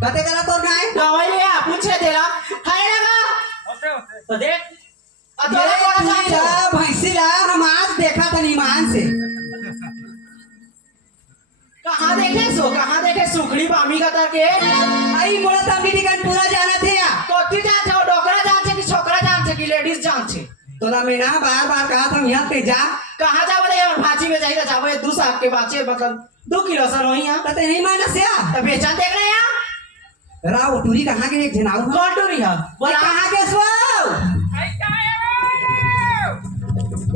कते करा तोर गाय गाय लिया पूछे देला है लगा तो देख अब ये तोरा कौन भैंसी ला भैंसी ला हम आज देखा था ईमान से कहाँ देखे सुखड़ी पामी का तरके आई मोला तमनी दिगन पूरा जाना थे या कोती जान छे डोकरा जान छे कि छोकरा जान छे कि लेडीज जान छे तोला मैं ना बार बार कहा था यहाँ पे जा कहाँ जा बोले यार भाजी में जाइए जावे 2 साल के बाचे मतलब 2 किलो सर वही यहाँ तते नहीं माना से या तो बेचन देख रहे हैं राव टूरी कहाँ के एक जनाऊ कौन टूरी है बोला कहाँ के सो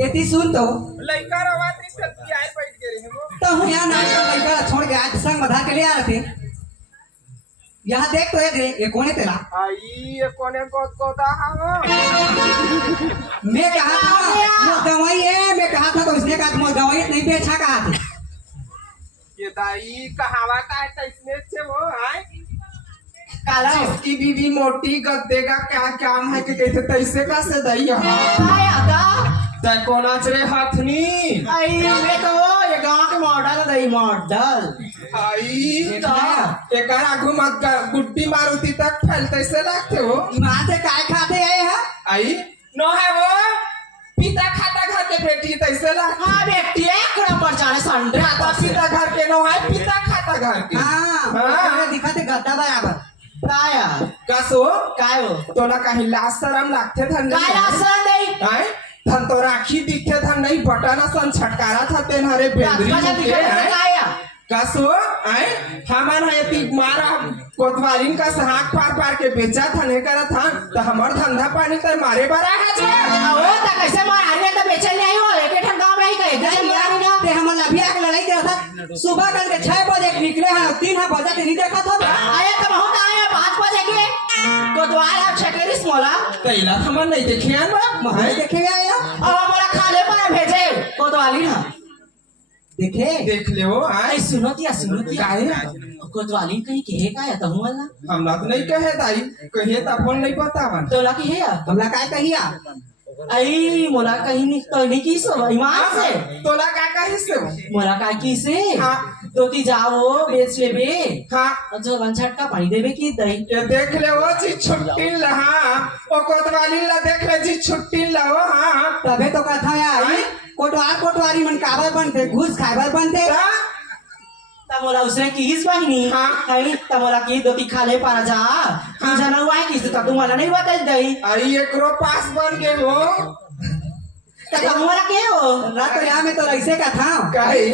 एती सुन तो लड़का रवात नहीं सकती आई बैठ के रहे वो तो हूँ यहाँ नाच कर लड़का छोड़ के आज संग बधा के ले आ रहे थे यहाँ देख तो ये कौन है तेरा आई ये कोने को दा हां मैं कहा था मोर गवाई है मैं कहा था तो इसने कहा मोर गवाई नहीं बेचा कहा था ये दाई कहावा का है इसने से वो है काला जिसकी बीवी मोटी गद्दे का क्या काम है कि कहते तैसे का से दैया आया दा तय कोना चरे हाथनी आई मैं तो ये गांव के मॉडल दई मॉडल आई का एकर आगू मत गुड्डी मारुति तक फैलते से लागते हो ईमान से काय खाते आए हैं आई नो है वो पिता खाता घर के बेटी तैसे लाग हाँ व्यक्ति है क्रम पर जाने संडे खाता पिता घर के नो है पिता खाता घर के हाँ दिखाते गद्दा बराबर काया कसो काय हो तोला काही लाज शरम लागते धन काय लासन दई हैं धन तो राखी दिखे धन नहीं बटन सन छटकारा था तेन हरे बेंदरी रात का के दिखा हैं काया कसो हैं हमन है ती मारा कोतवालिन का सहाक पार पार के बेचा था नहीं करा था तो हमर धंधा पानी तर मारे बरा है जे ओ ता कैसे मार आने तो बेचल नहीं हो एक ठन गांव रही गए नहीं यार ना ते हमन अभी आके लड़ाई करा था सुबह कल के 6 बजे निकले हैं 3 बजे ते नहीं देखा था आया तो बहुत आया 5 बजे के कोतवाल अब छकेरिस मोला कैला हमन नहीं देखे हैं बा मैं देखेगा आया अब हमारा खाले पर भेजे कोतवाली ना देखे देख ले हो हैं आई सुनो तिया काहे कोतवाली कहीं के का या तो वाला हमरा तो नहीं कहे दाई कहे त अपन नहीं बतावन तोला की है या हमला काय कहिया आई मोला कहीं नहीं तो नहीं की सो ईमान से तोला का कही से मोला का की से हाँ। तो ती जाओ बेच लेबे हां और जो वन छटका पानी देबे की दई ये देख ले वो जी छुट्टी ला हां ओ कोतवाली ला देख ले जी छुट्टी ला हो हां तबे तो कथा यार कोटवारी मन काबर बनते घुस खाबर बनते तमोला उसने कीस बहिनी हाँ। आई तमोला की दो ती खाले पारा जा तू जाना हुआ है किस तो तुम्हाला नहीं बताई दई आई एकरो पास बन गए हो तो तमोला के हो रात तो यहाँ में तो ऐसे का था काहे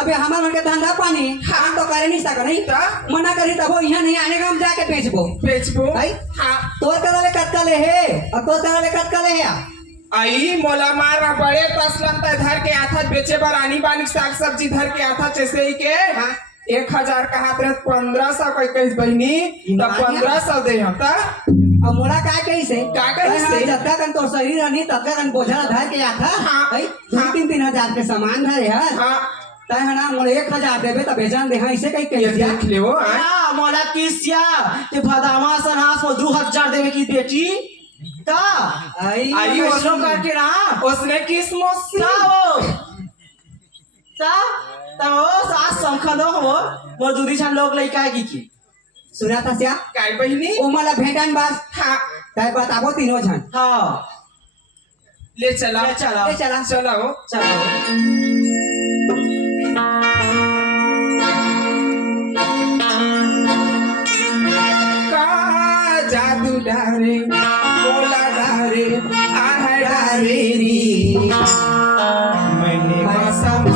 अबे हमार मन के धंधा पानी हम तो करे नहीं सका नहीं ता मना करी तब यहाँ नहीं आने का हम जाके बेचबो बेचबो भाई हां तोर करले कतका ले है और तोर करले कतका ले है आई मोला मारा बड़े तसलन त धर के आथा बेचे बर आनी बानी साग सब्जी धर के आथा जैसे ही के 1000 का हाथ रहे 1500 कोई कहीं बहनी तब 1500 दे हम ता और मोला काय कैसे का कैसे? जब कन तो शरीर रहनी तब कन बोझा धर के आता हाँ। भाई हाँ। 3-3 हजार के सामान धरे है हां तय है ना मोले 1000 देबे तब बेचन दे ऐसे कहीं ये कह दिया देख ले हो हैं ना मोला किसिया ते भदामा सनहास में 2000 देवे की बेटी का आई आई वैसनो करके ना उसने किस मोसी का हो ता ता हो सास संखदो हो मोर दूधी छन लोग लइका की सुना था क्या काय बहिणी ओ मला भेटान बस हाँ काय बताबो तीनों जन हाँ ले चला ले चला। ले चला चलो चलो का जादू डारे बोला डारे आह डारे री मैंने मौसम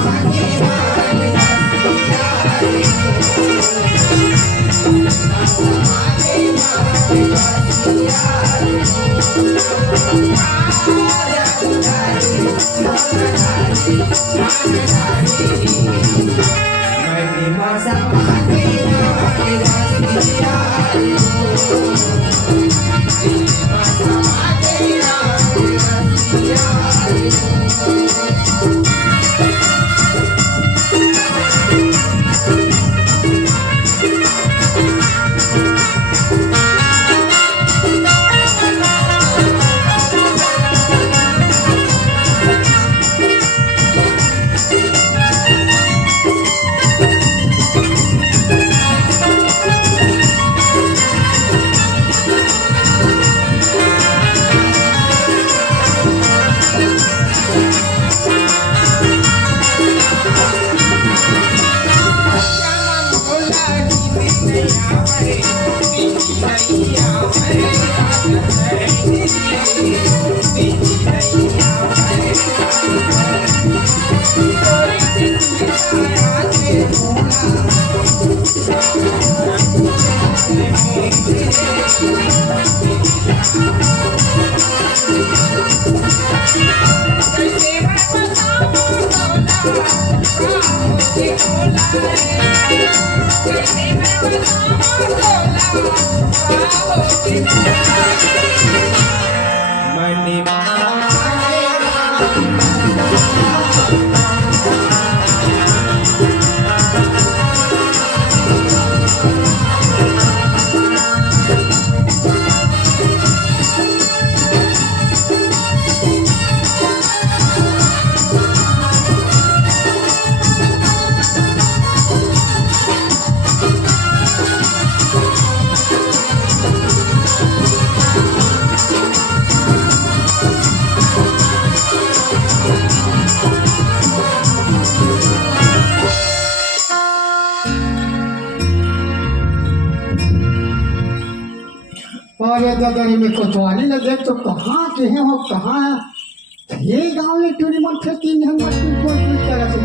अरे ददरी में कोतवाली लगे तो कहाँ के हैं हो कहाँ है ये गांव में टूरी मन फेंकी हम मत कोई तरह से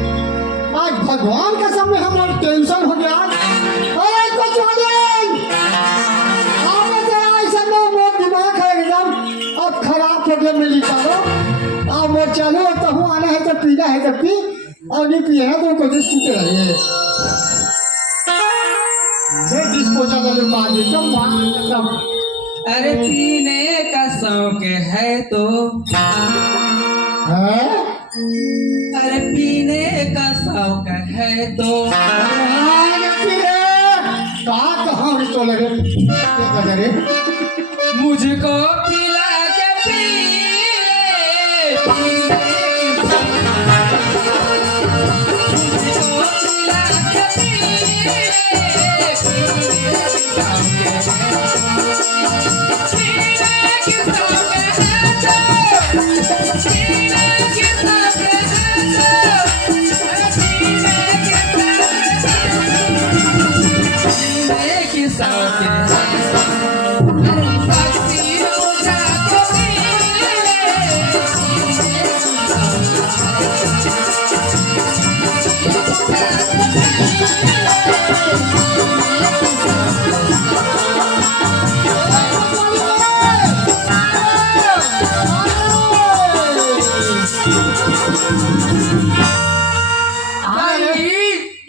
आज भगवान का सामने हमारा टेंशन हो गया अरे कोतवाली आप जरा ऐसा ना मोर दिमाग है एकदम अब खराब हो गया मिली करो अब मोर चलो तो हूँ आना है तो पीना है तो पी और नहीं पिए ना तो कुछ सूते रहिए फिर डिस्पोजल वाले मार दे तो मार सब अरे पीने का शौक है तो है अरे पीने का शौक है तो तो लगे रे मुझको पिला के पी मुझको पिला के पी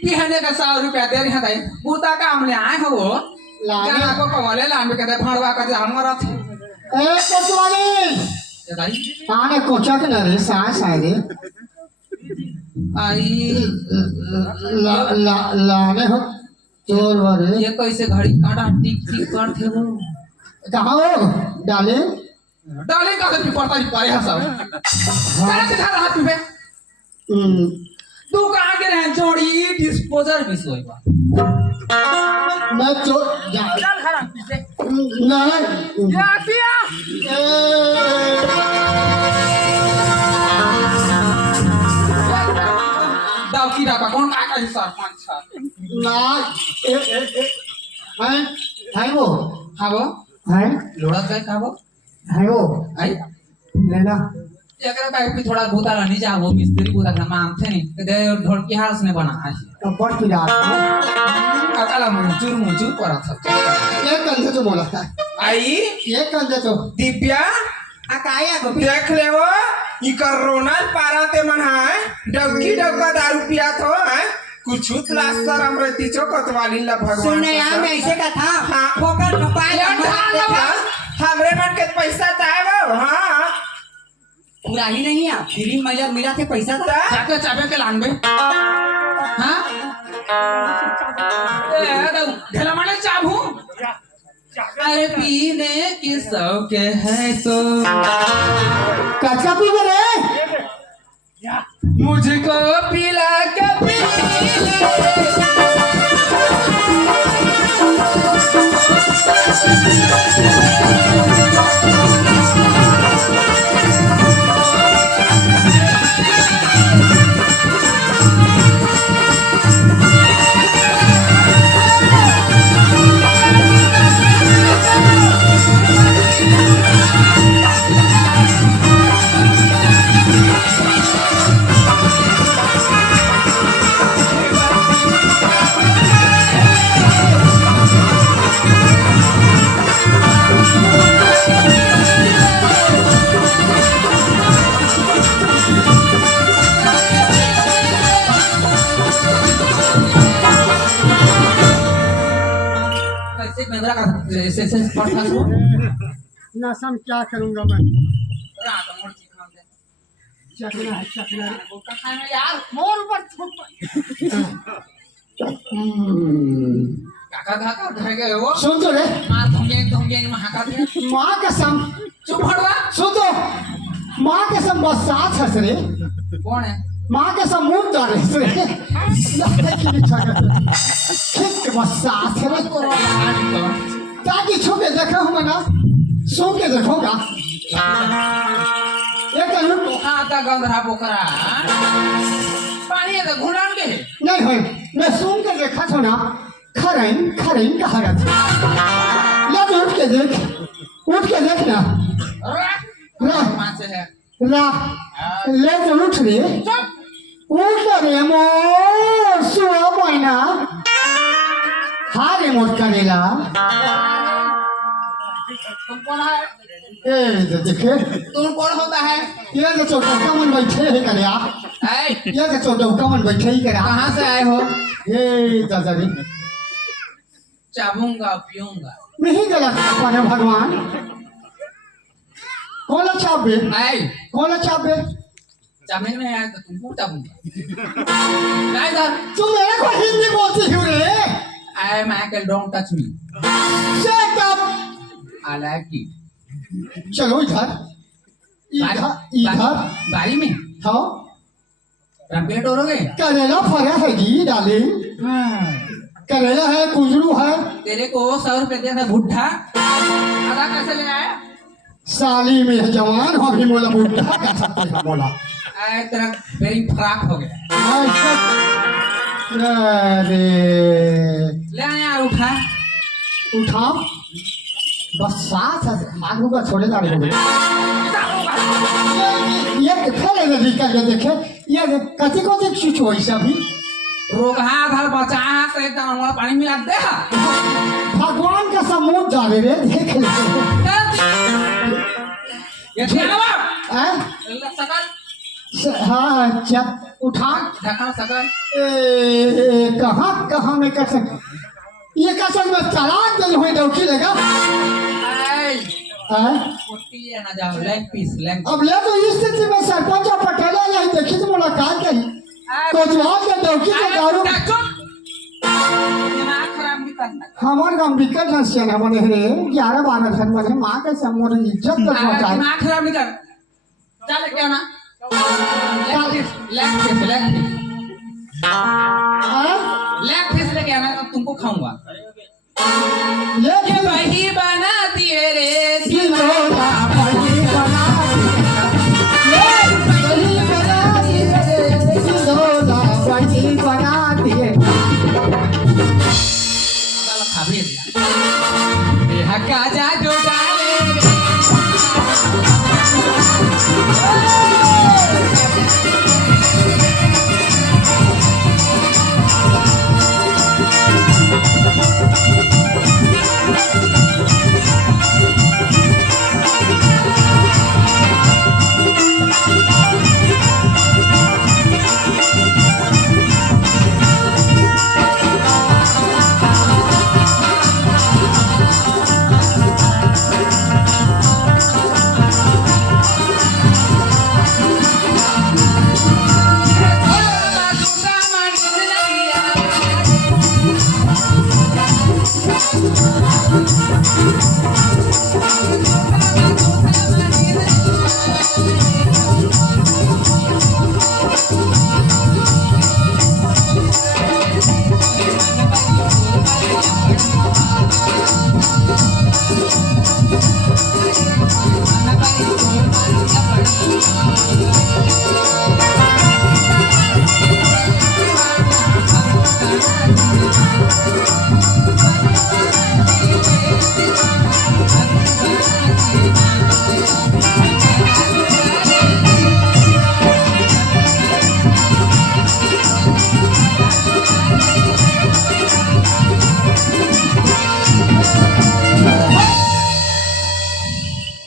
बिहाने का 100 रुपया दे रहे हैं बूता काम ले आए हो जाना को कमले लांबे कहते फड़वा कर हमारा ए कोतवाली आने कोचा के ना रे सास आए रे आई लाने हो चोर वाले ये कैसे घड़ी काटा टिक टिक करते हो कहाँ हो डाले डाले का से पड़ता नहीं पाए सब सारा के रहा हाथ पे तू कहाँ के रहे जोड़ी डिस्पोजर भी सोई बा मैं चो नहीं दावकी डाका कोण काय काय सरपंच है वो हा गो है लोड़ा काय का गो है वो आई लेना एकरा काय पे थोड़ा बहुत आला नहीं जा वो मिस्त्री को रखना मांगते नहीं कदे ढोलकी हार उसने बना आज कपड़ की रात अकाला मुचुर करा सब एक कंधे तो बोला था आई एक कंधे तो दिव्या आ काय आहे गो देख ले वो ई कोरोना पारा ते मन है डबकी डबका दारू पिया तो है कुछ प्लास्टर अमृति चो कतवाली ला भगवान सुने यार मैं ऐसे का था हाँ। फोकट मोबाइल हमरे मन के पैसा चाहे वो हाँ पूरा ही नहीं है फ्री मिला मिला थे पैसा था जाके चाबे के लान बे हाँ ढेला माने चाबू अरे पीने की शौक है तो कच्चा पी रे मुझको पिला के पी कैसे मेरा का से पढ़ता सो नशा में क्या करूंगा मैं रात मोड़ चिखा दे चखना है चखना है का खाना यार मोर ऊपर काका काका घर गए वो सुन तो रे मार धोंगे महाका दे माँ कसम चुप हड़वा सुन तो माँ कसम बस साथ हंस रे कौन है माँ कसम मुंह डाल रे खिस बस साथ रे ताकि छू के देखा हूँ मैं ना सो के देखोगा ये कहूँ हाँ ता गंधरा पोखरा पानी है तो घुलान के नहीं है मैं सुन के देखा था ना खरें कहा रहा था या तो उठ के देख ना मां से है ला ले तो उठ रे उठ रे मोर सुआ बना हारे मोर करेला तुम कौन है ए देखे तुम कौन होता है ये जो चौका मन बैठे है करे आप ऐ ये जो चौका मन बैठे ही करे कहाँ से आए हो ये दादा रे चाबूंगा पीऊंगा नहीं गलत पर भगवान कौन चाबे ऐ कौन चाबे चाबे में आया तो तुमको चाबूंगा क्या इधर तू मेरे को हिंदी बोलती क्यों रे आई Michael don't touch me shut up I like it चलो इधर बारी में हाँ कंप्लीट हो गए करेला फरा है जी डाले करेला है कुंजरू है तेरे को 100 रुपए दिया था भुट्टा आधा कैसे ले आया साली में जवान हो भी बोला बुढ़ा का सकते हैं बोला आए तेरा वेरी फ्राक हो गया अरे ले आया यार उठा उठा बस साथ आगू का छोड़े जा रहे ये खेले नदी का ये देखे ये कति को देख चुच हो ऐसा भी रोगहा घर बचा से एकदम हमारा पानी मिला दे भगवान का समूह जा रहे रे देख ले ये ठेला हैं सकल हाँ जब उठा ढका सकल कहाँ में कर सकते ये कसम में तलाक दल हुई डौकी लेगा कुट्टी है ना जाओ लेग पीस लेग अब ले तो इस स्थिति में सरपंच और पटेल यही देखी तो मुलाकात करी कोचवाल के डौकी के दारू दिमाग खराब नहीं करना हमारे गांव बिकट नसिया ना बने रे 11-12 धन बने माँ के समोर इज्जत तक पहुंचाए दिमाग खराब नहीं कर चल क्या ना leg piece leg piece leg piece लेके आना तुमको खाऊंगा। ये कि वही बना दिए रे दिलोला वही बना दिए वही बना दिए दिलोला वही बना दिए खाबे दिया का जादू डाले रे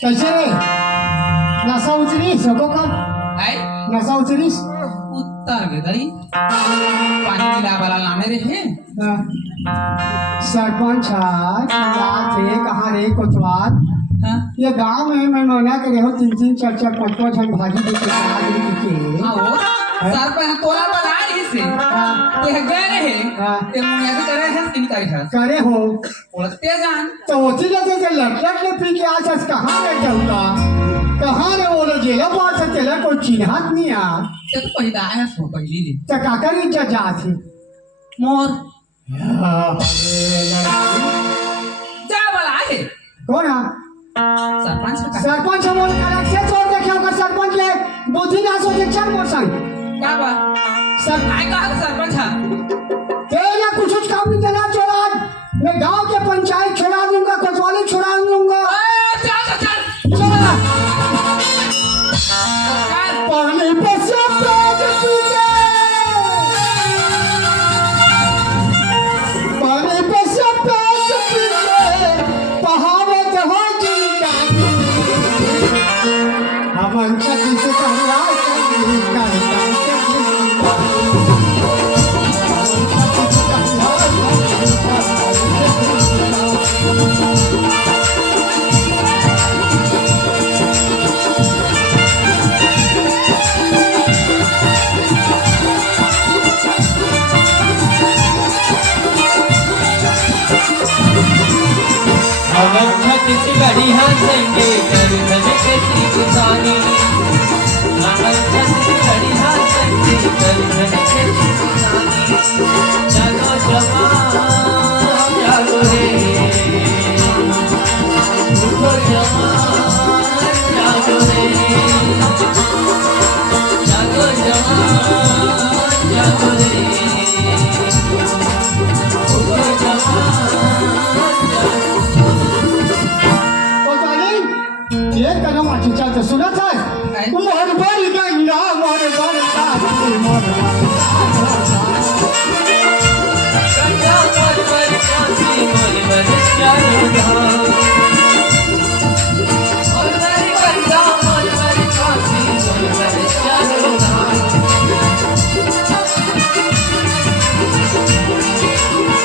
कैसे रे नशा उतरी सबो का आई नशा उतरी उत्तर गई पानी मिला वाला लाने रे है सरपंच थे कहाँ रे कोतवाल हाँ ये गांव में मैं मना के रहो 3-3 4-4 5-5 जन भाजी देके आओ सर पे तोला बना रही से ते गए रहे ते मुझे भी करे है स्किन करे है करे हो बोलते जान तो उसी जैसे से लटलट ले पी के आज कहाँ ले जाऊंगा कहाँ रे वो लोग जेला पास से चला कोई चिन्हत नहीं आ ते तो पहले आया सो पहली ले तो काकर इच्छा जा थी मोर अरे जा वाला है कौन है सरपंच का सरपंच मोर कलेक्टर छोड़ देखे होगा सरपंच ले बुद्धि ना सोचे चल मोर संग क्या बा सर आई का सरपंच है तेरा कुछ काम नहीं चला छोड़ा मैं गांव के पंचायत छोड़ा दूंगा कोतवाली छोड़ा दूंगा चल चल चला चल पानी पे से पेट पीके पानी पे से पेट पीके पहावत हो जिनका हमन छती से कहला चली करता बड़ी हंसेंगे कर धन के किसानी बड़ी हंसेंगे कर धन के किसानी जागो जवान जागो रे उठो जवान जागो रे जागो जवान जागो रे उठो जवान ये कदम आगे चलते सुना था मोहन बन गंगा मोहन बन साथी मोहन गंगा मोर पर काशी मोर पर चारों धाम मोर पर गंगा मोर पर काशी मोर पर चारों धाम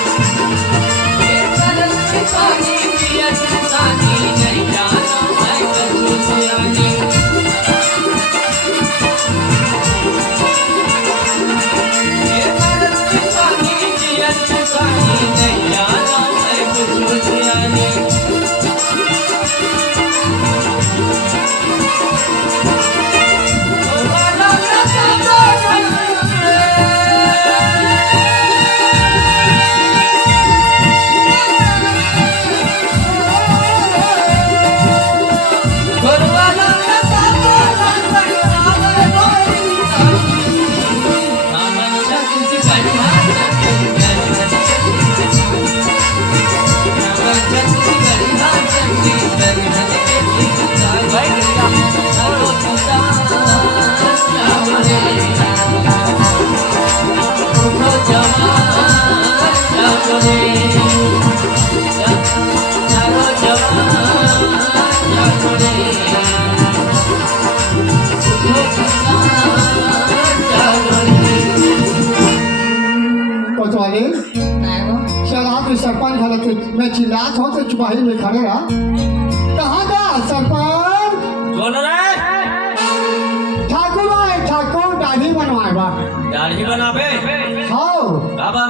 ये कदम के पानी पिया सानी नहीं जाना मैं कछु सियानी ये कदम के पानी पिया सानी नहीं जाना मैं कछु सियानी कोतवाली शराब के सरपंच गलत मैं चिल्लात हूँ तो चुपाही में खड़े रहा। कहाँ का सरपंच? कौन रे? ठाकुर आए ठाकुर दाढ़ी बनवाए बा। दाढ़ी बनाबे? हाँ बाबा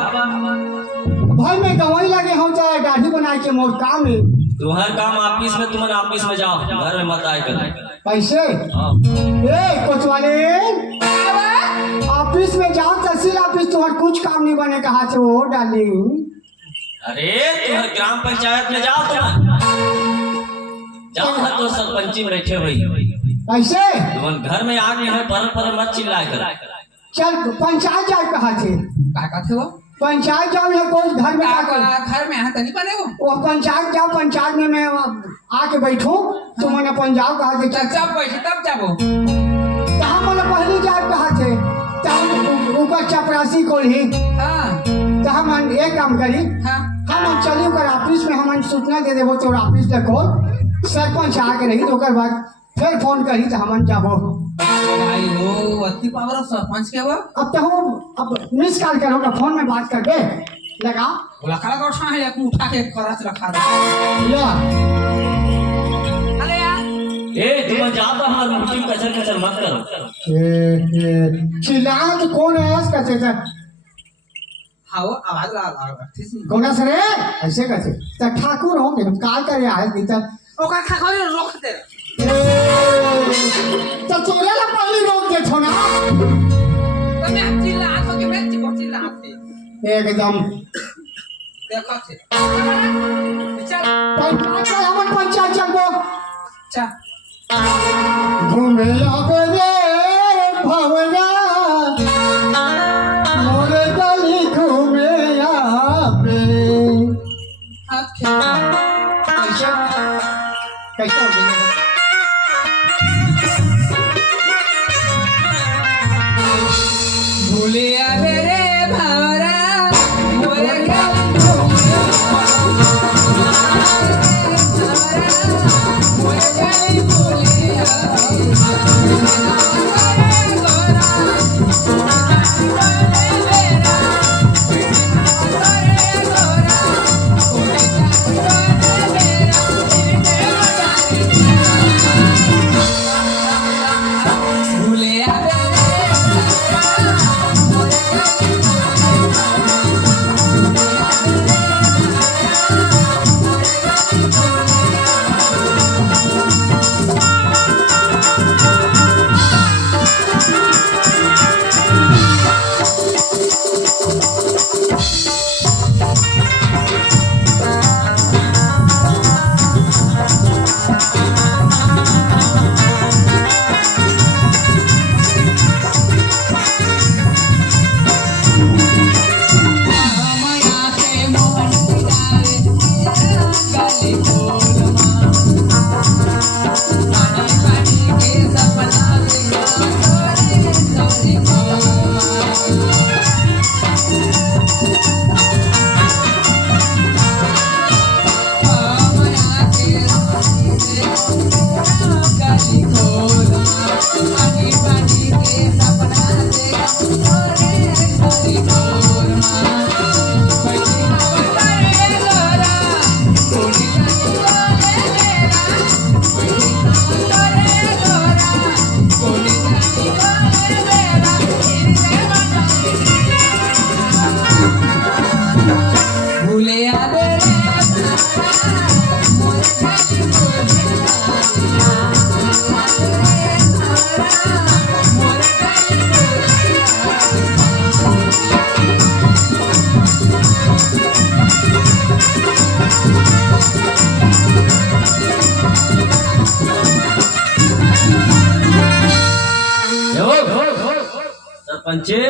भाई मैं गवाही लगे हूँ चाहे दाढ़ी बनाए के मोर काम है। तुम्हार काम ऑफिस में, तुम ऑफिस में जाओ, घर में मत आए कर। पैसे हाँ। ए कोतवाली ऑफिस में जाओ, तहसील ऑफिस तुम्हारा कुछ काम नहीं बने कहा से वो डाली। अरे तुम्हारे ग्राम पंचायत में जाओ, तुम जाओ, हर तो सरपंची में बैठे हुई पैसे तुम घर में आगे है, पर मत चिल्लाए कर। चल पंचायत जाए कहा थे। का कहते हो पंचायत जाओ या कोई घर में आकर घर में यहाँ तनी बने हो वो पंचायत जाओ, पंचायत में मैं आके बैठूं तुमने अपन जाओ कहा थे। जब बैठे तब जाबो कहा मैंने पहले जाए कहा थे ऊपर चपरासी को ही हाँ तो हम एक काम करी हाँ हम चली कर ऑफिस में हम सूचना दे देवो तो ऑफिस देखो सरपंच आके रही तो ओकर बाद फिर फोन करी तो हम जाबो। भाई हो अति पावर सरपंच के वो अब तो हम अब मिस कॉल करोगे फोन में बात करके लगा बोला खड़ा कर छा है एक उठा के करच रखा दे या अरे यार ए तुम जाओ तो हमारे मीटिंग कचर कचर मत करो। चिल्लाओ तो कौन है इसका चेता हाँ वो आवाज ला ठीक से कौन से रे ऐसे कैसे तो ठाकुर हो हम काल करे आए नहीं तो ओकर खा खा रोक दे तो तोरे ला पहले रोक दे छो ना तो मैं चिल्ला तो के मैं चिल्ला थे एकदम देखो थे चल पंचायत हमन पंचायत चलबो चल घूमे आबे रे भवना मोरे गली घूमे आबे अच्छा कैसे कैसे हो गया भूले आवे रे भवरा मोरे गली सरपंचे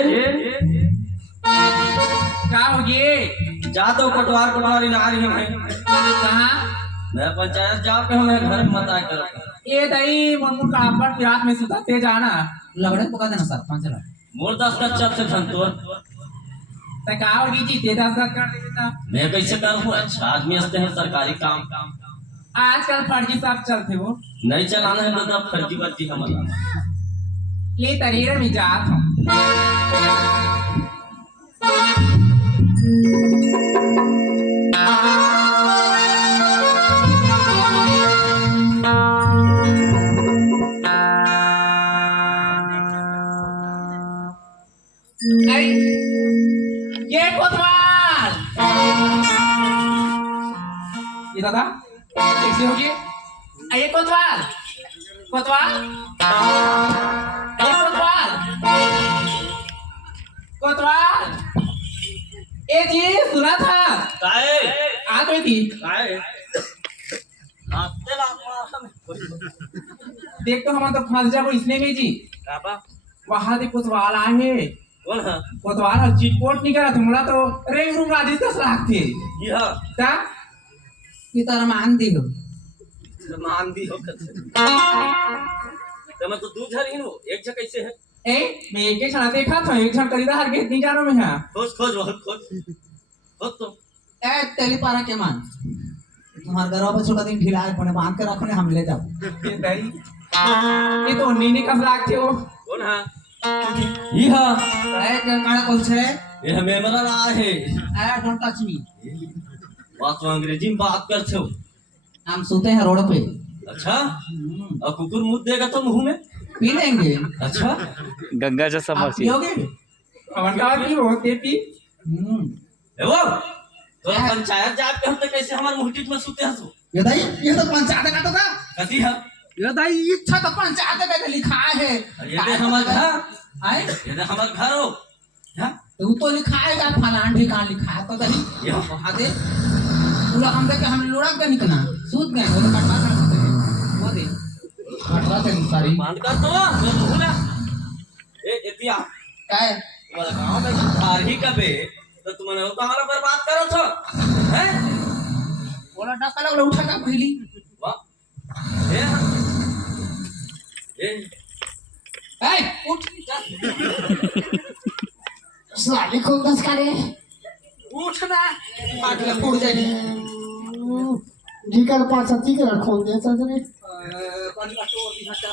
क्या हो गए जा तो कटवारी ना रही है कहाँ मैं पंचायत जाओ के हमें घर में मत आए करो। ये दही मुनमुन का अपन रात में सुता ते जाना लवड़े पका देना सरपंच ला मोर 10 का चल से खंतोर ते का हो गई जी ते 10 कर देता मैं कैसे करूँ? अच्छा आदमी हंसते हैं सरकारी काम आजकल फर्जी सब चलते हो नहीं चलाना है तो फर्जी वर्जी हमारा ले तरीरे में जात हूँ ये कोतवाल ये दादा कैसे होगी ये कोतवाल कोतवाल ये कोतवाल कोतवाल ए जी सुना था काहे आ गई थी काहे देख तो हम तो फंस जाओ इसलिए में जी काबा वहां से कोतवाल आए हैं कौन है कोतवाल हर चिटपोट नहीं करा तुमला तो रेंग रूंग आदि 10 लाख थे ये हा ता ये तारा मान दी हो मान दी हो कथे तो मैं तो दू झर ही हूं एक झ कैसे है ए मैं एक क्षण देखा था एक क्षण करीदा हर के नहीं जानो में हां खोज खोज बहुत खोज खोज तो ए तेली पारा के मान तुम्हारे घर बच्चों का दिन ढीला है कोने बांध के रखो ने हम ले जाओ ये दई ये तो नीनी 10 लाख थे वो कौन है ये हा ए काड़ा कौन छे ये हमें मरा रहा है ए डोंट टच मी बात तो अंग्रेजी में बात करते हो हम सोते हैं रोड पे अच्छा और कुकुर मुंह देगा तो मुंह में पी लेंगे अच्छा गंगा जैसा आप मसीह पियोगे अवन का की होते थी ए वो तो पंचायत जाब के हम तो कैसे हमार मुहटित में सुते हसो ये दाई ये तो पंचायत का तो का कथी है ये दाई इच्छा तो पंचायत का लिखा है ये दे हमार घर आए ये दे हमार घर हो हां तो तो लिखा है का फलान ठिकाना लिखा है तो दही ये वहां दे पूरा हम देख हम लुढ़क गए निकना सूत गए वो तो कटवा कर सकते हैं वो दे कटवा से सारी बांध कर तो मैं भूला ए एतिया काय तुम्हारा गांव में धार ही कबे तो तुमने वो कहां बर्बाद करो छो हैं बोला डका लगलो उठा का पहली वाह ए ए उठ जा साले खोल दस करे उठना पागल फूट जाएगी जिकर पास सती के खोल दे सर कौन का तो अभी हटा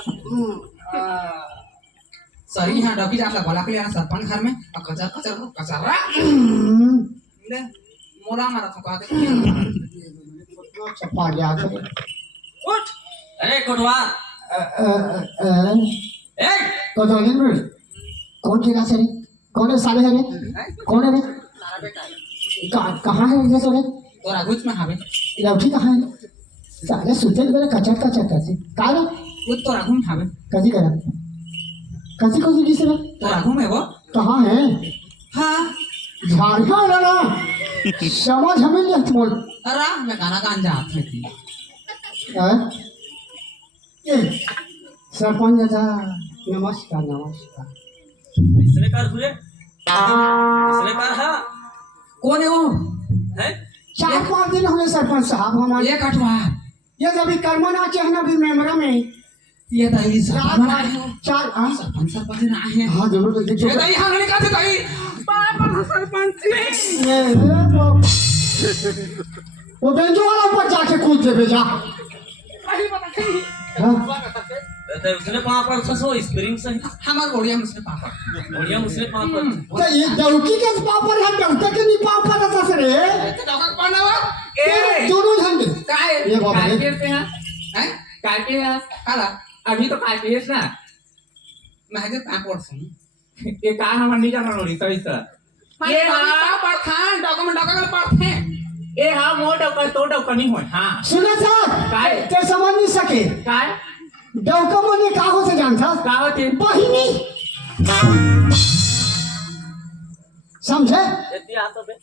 सही हां डबी जाता बोला के लेना सरपंच घर में और कचरा कचरा कचरा ले मोला मारा तो कहते चपा गया करे उठ अरे कोटवा ए तो दिन में कौन जगह से रे कौन है साले है रे कौन है रे तारा बेटा कहाँ है ये सर तोरा गुच में हावे लौठी कहाँ है साले सुते मेरे कचर कैसे का रे वो तोरा घूम हावे कजी करा कजी कजी किस रे तोरा घूम है वो कहाँ है हां झारखंड है ना समझ हमें नहीं बोल अरे मैं गाना गान जात है थी ए सरपंच दादा नमस्कार नमस्कार इसने कर हुए इसने कर हां कौन है वो है 4-5 दिन हुए सरपंच साहब हमारे ये कटवा ये जब कर्म ना चाहे ना भी मेमरा में ये दाई सब बना है चार हाँ सरपंच ना है हाँ जरूर देखो ये दाई हां का थे दाई पापा सरपंच ये वो बेंचो वाला ऊपर जाके कूद दे बेजा कहीं पता नहीं हाँ तो उसने वहां पर फंसो स्प्रिंग से हमार गोड़िया मुझसे पापा बढ़िया मुझसे वहां पर तो ये दौकी के पापर है दौके के नहीं पापर है ससुरे तो डॉक्टर बनावा ए दोनों झंडे काय ये बाबा काय रे। पेस पे हां हैं काय पे हां काला अभी तो काय पेस ना मैं जे पापड़ सुन ये का हम नहीं जाना लोड़ी सही सर ये हां पठान डॉक्यूमेंट डॉक्यूमेंट पढ़ते ए हां मोड़ का तो डौ नहीं हो हां सुनो सर काय ते समझ नहीं सके काय डौका मने का हो से जानता का होते बहिनी समझे इतना तो बे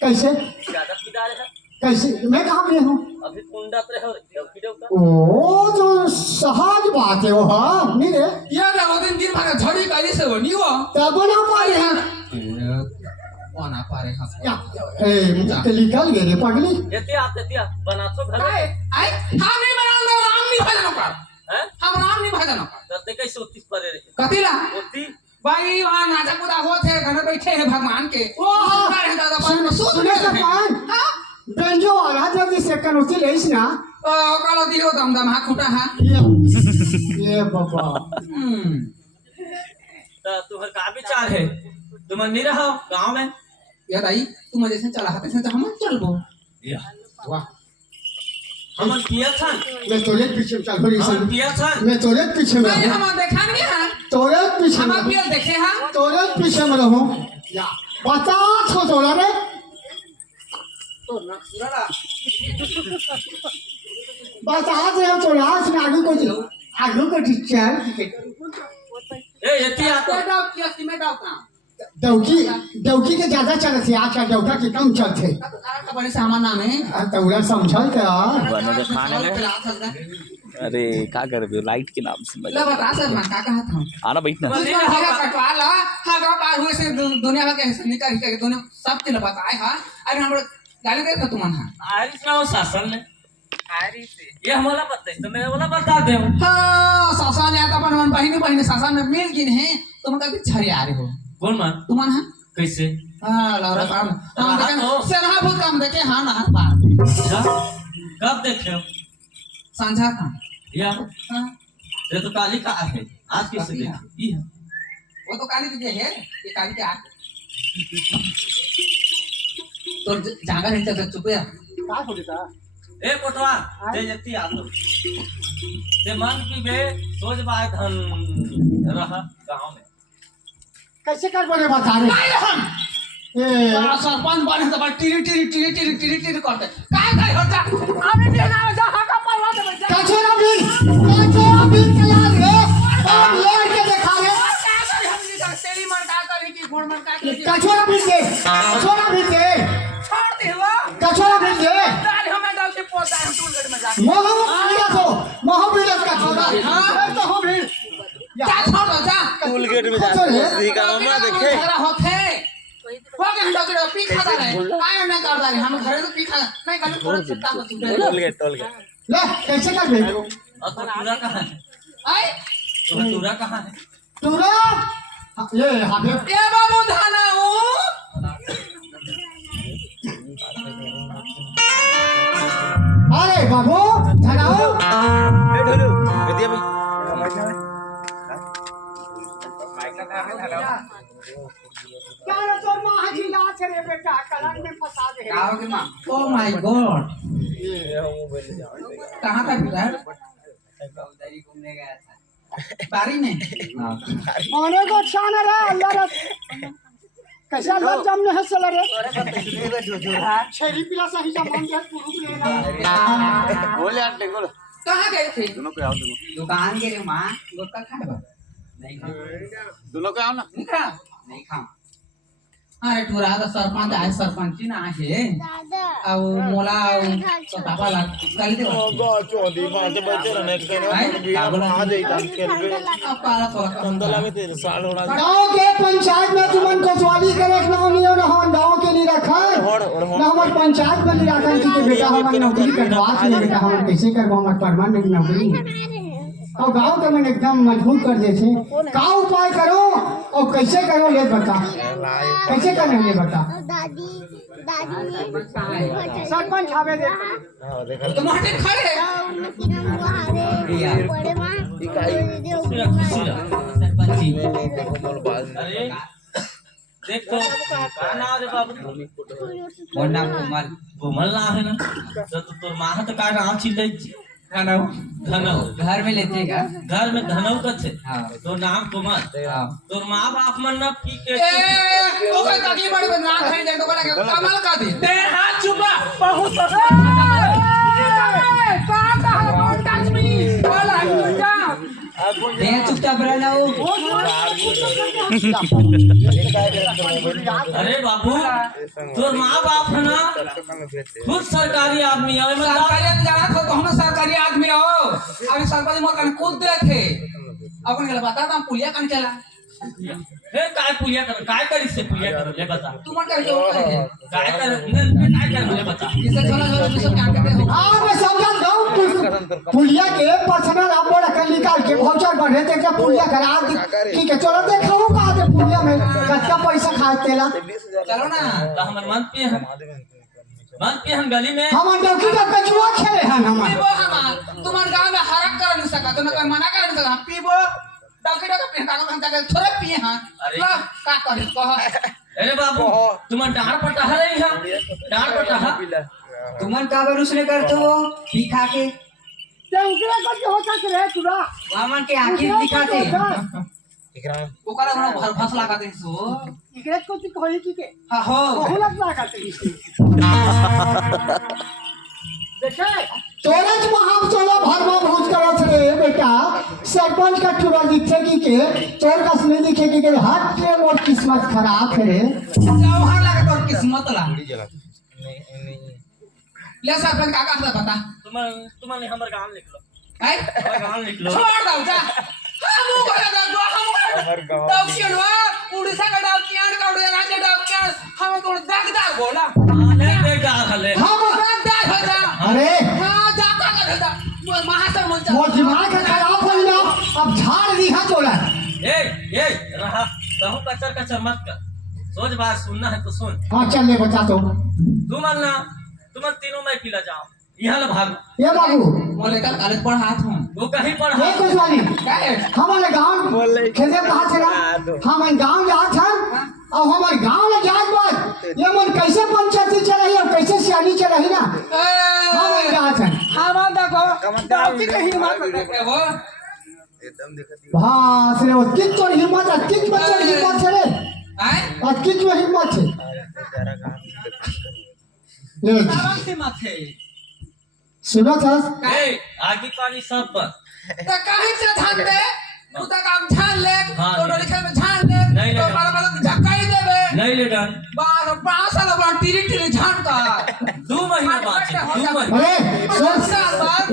कैसे ज्यादा किदार है कैसे मैं कहाँ पे हूँ अभी कुंडा पे हो डौकी डौका ओ जो सहज बात है वो हाँ नहीं रे ये देखो दिन भर झड़ी काली से हो नहीं हो तब ना पा रहे हैं बना पारे हां या ए मुझे निकल गए रे पगली इतना बना तो घर काय आई हम नहीं बनाऊंगा राम नहीं भजन कर हैं हम राम नहीं भजन कर करते कैसे 30 पर रहे कतिला होती भाई वहां नाचा कूदा होते हैं घर बैठे हैं भगवान के ओ हाँ अरे दादा पान में सूत सुने सरपंच बेंजो वाला जल्दी से कनौती ले इसना ओ कालो दियो दम दम हा खुटा हा ये बाबा तुम्हारा का विचार है तुम नहीं रहो गांव में यार आई तुम जैसे चला हाथे से हम चलबो या वाह हम पिया था मैं तोरे पीछे चल बड़ी हम पिया था मैं तोरे पीछे में नहीं रहूं। हम देखा नहीं हां तोरे पीछे हम में अब ये देखे हां तोरे पीछे में रहूं या बता छो तोरा रे तो ना सुराला बता दे हम तोरा से आगे को टीचर ए यति आ तो डाउट किया कि मैं डाउट ना दौकी के ज्यादा चलत है आजकल दौका के कम चलते का बड़े सामान नाम है तोरा समझल क्या बने तो खाने ले अरे क्या कर रहे हो लाइट के नाम से ले बता सर मैं का कहा था आना बैठना दूसरा हगा कटवा ला हगा पार हुए से दुनिया का कैसे निकाल के दुनिया सब के बताए हां अरे हम गाली दे था तुमन हां आरिस ना वो शासन ने आरिस ये हमारा पता है तो मैं वाला बता दे हां सासान या अपन मन बहिनी सासान में मिल गिन है तुम का छरे आ रहे हो कौन मान तुमन हां कैसे हां लौरा काम हम देखे तो। सेना बहुत काम देखे हां नहर पार अच्छा कब देखे हो सांझा का या हां ये तो काली का है आज कैसे देखे ये वो तो काली तुझे है ये काली के आ तो जागा नहीं चल चुप है का हो देता ए कोटवा ते जति आ तो ते मन की बे सोच बाय धन रहा गांव में कैसे कर बोले बता रे नहीं हम ए सरपंच बने तो टिरी करते काय होता हमने देना जा हका परवा दे कचोरा बिन के याद रे और लेर के देखा रे तेरी मन का करी की गुण मन का करी कचोरा बिन दे छोड़ दे हुआ कचोरा बिन दे डाल हमें डाल के पोता है टूलगढ़ में जा मोह बिन का छोरा हां तो हो भी क्या छोड़ दो जा टूल गेट में जाके मस्ती का मामा देखे तेरा होथे हो गए डॉक्टर पी खाता रहे आए ना करदा रहे हम घरे तो पी खा नहीं कभी थोड़ा छट्टा मत टोल गेट ले कैसे कर बे और तो पूरा कहां है आई तो पूरा कहां है तूरा ये हाबे ए बाबू धाना हो अरे बाबू धनाओ ए ढोलू दिया भाई क्या रे तोर मां हजी लाच रे बेटा कलंग में फंसा दे गाओ के मां ओ माय गॉड कहां था फिर उधर घूमने गया था बारी में माने को शान रे अल्लाह रे कैसा लोग जमने है सला रे छेरी पिला सही जमान जे पुरुष लेना बोले आटे बोलो कहां गए थे दोनों को आओ दोनों दुकान के रे मां गोता खाए बा नहीं खा दोनों को आओ ना नहीं खा नहीं खा अरे टूरा तो सरपंच आए सरपंची ना है ଆଉ मोला तो पापा ला गाली दे गो चोदी मां के बच्चे रहने के ने आ जाई तान खेल बे अब पाला थोड़ा संदला में तेरे साल होना गांव के पंचायत में तुमन को सवाली करे नाम नहीं हो ना गांव के लिए रखा ना हमारे पंचायत में नहीं रखा कि बेटा हमारी नौकरी करवा के बेटा हम कैसे करवा हमारे परमानेंट नौकरी और गांव के मन एकदम मजबूत कर देते का उपाय करो और कैसे करो ये बता कैसे करना ये बता दादी दादी सरपंच आवे दे तुम हटे खड़े बड़े माँ सरपंची अरे देख तो का नाम रे बाबू और नाम कुमार कोमल ना है ना तो तोर मां तो का नाम चिल्लै खाना धनव घर में लेते का घर में धनव का थे हां तो नाम कुमार तोर मां बाप मन न पी के ए ओके काकी बड़े बना खाई जाए तो का कमाल का दे ते हाथ चुपा बहुत टच मी बोला दे चुपचाप रहना हो अरे बाबू तोर माँ बाप है ना खुद सरकारी आदमी है सरकारी आदमी जाना तो हम सरकारी आदमी हो अभी सरपंच मोर कन कूद दे थे अपन के बता हम पुलिया कन चला हे काय पुलिया करी से पुलिया कर ले बता तू मत कर जो करे काय कर ले बता जिसे छोला छोला तू सब क्या करते हो हां मैं समझा दो पुलिया के पर्सनल अपना कर निकाल के वाउचर बढ़े ते क्या पुलिया करा ठीक है चलो देखाओ का दे पुलिया में कितना पैसा खाए तेला चलो ना तो हमर मन पे हम गली में हम डॉक्टर का कचुआ खेले हैं हम पीबो हम तुम्हारे गांव में हरक कर नहीं सका तुम्हें कोई मना कर नहीं सका पीबो डॉक्टर पे का हम का थोड़े पिए हां ला का करे कह अरे बाबू तुम डांड पटा है यहाँ डांड पटा है तुमन का बर उसने करते हो दिखा के ते उकरा को होता रे तुरा वामन के आखिर दिखा के ओकरा हमरा भर फसला का दे सो इकरे को ती कहि की के हां हो बहुलक ना करते देखे तोरज महाम चला भरमा भोज करत रे बेटा सरपंच का चुरा दिखे की के तोर का सुने दिखे की के हाथ के मोर किस्मत खराब है रे जौहर लगा तोर किस्मत ला ले सरपंच काका से बता तुम्हारे हमर गांव निकलो है हमर गांव निकलो छोड़ दो जा हम करे दो हम डॉक्टर उड़ीसा का डॉक्टर का उड़े राज्य डॉक्टर हम तो दागदार बोला ले बेटा हले हम दागदार हो जा अरे हां जाता का दादा महासर मंच मोर दिमाग खराब हो गया अब झाड़ दिखा तोरा ए रहा कहूं कचर मत कर सोच बात सुनना है तो सुन हां चल ले बता तो तुम ना तुम तीनों में पिला जाओ यहाँ ला भाग ये बाबू मोले का कॉलेज पढ़ात हूं वो कहीं पढ़ ये कुछ वाली क्या है हमारे गांव खेते कहाँ से ना हमारे गांव जात है और हमारे गांव में जात बात ये मन कैसे पंचायती चलाई और कैसे सियानी चलाई ना हमारे जात है हमार देखो डॉक्टर के हिम्मत देखे वो हाँ सिर्फ वो किच और हिम्मत है किच में चल हिम्मत है रे हैं और किच में हिम्मत है ये से माथे सुनो था ए आगे पानी सब पर तो कहीं से ध्यान दे तू तक हम ध्यान ले हाँ, तो लिखे में ध्यान दे नहीं तो ले। बार बार झकाई देबे नहीं ले डाल बार 5 साल बाद टीरी झाड़ का 2 महीना बाद 2 महीना अरे 5 साल बाद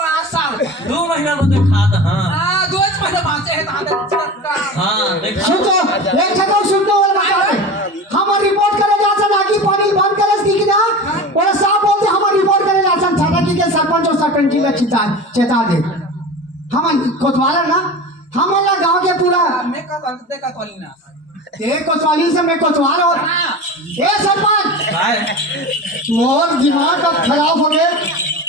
5 साल 2 महीना बाद खाद हाँ हां 2 महीना बाद है ता हाँ देख सुन तो एक जगह सुनने वाला बता दे हम रिपोर्ट करे जाता ना कि पानी बंद करे की ना और साहब बोलते हम रिपोर्ट करे जाता थाना की के सरपंच और सरपंच की चेता दे हम कोतवाला ना हमारा गांव के पूरा मैं का देखा तो ना एक कोतवाली से मैं कोतवाल और ए सरपंच काय मोर दिमाग अब खराब हो गए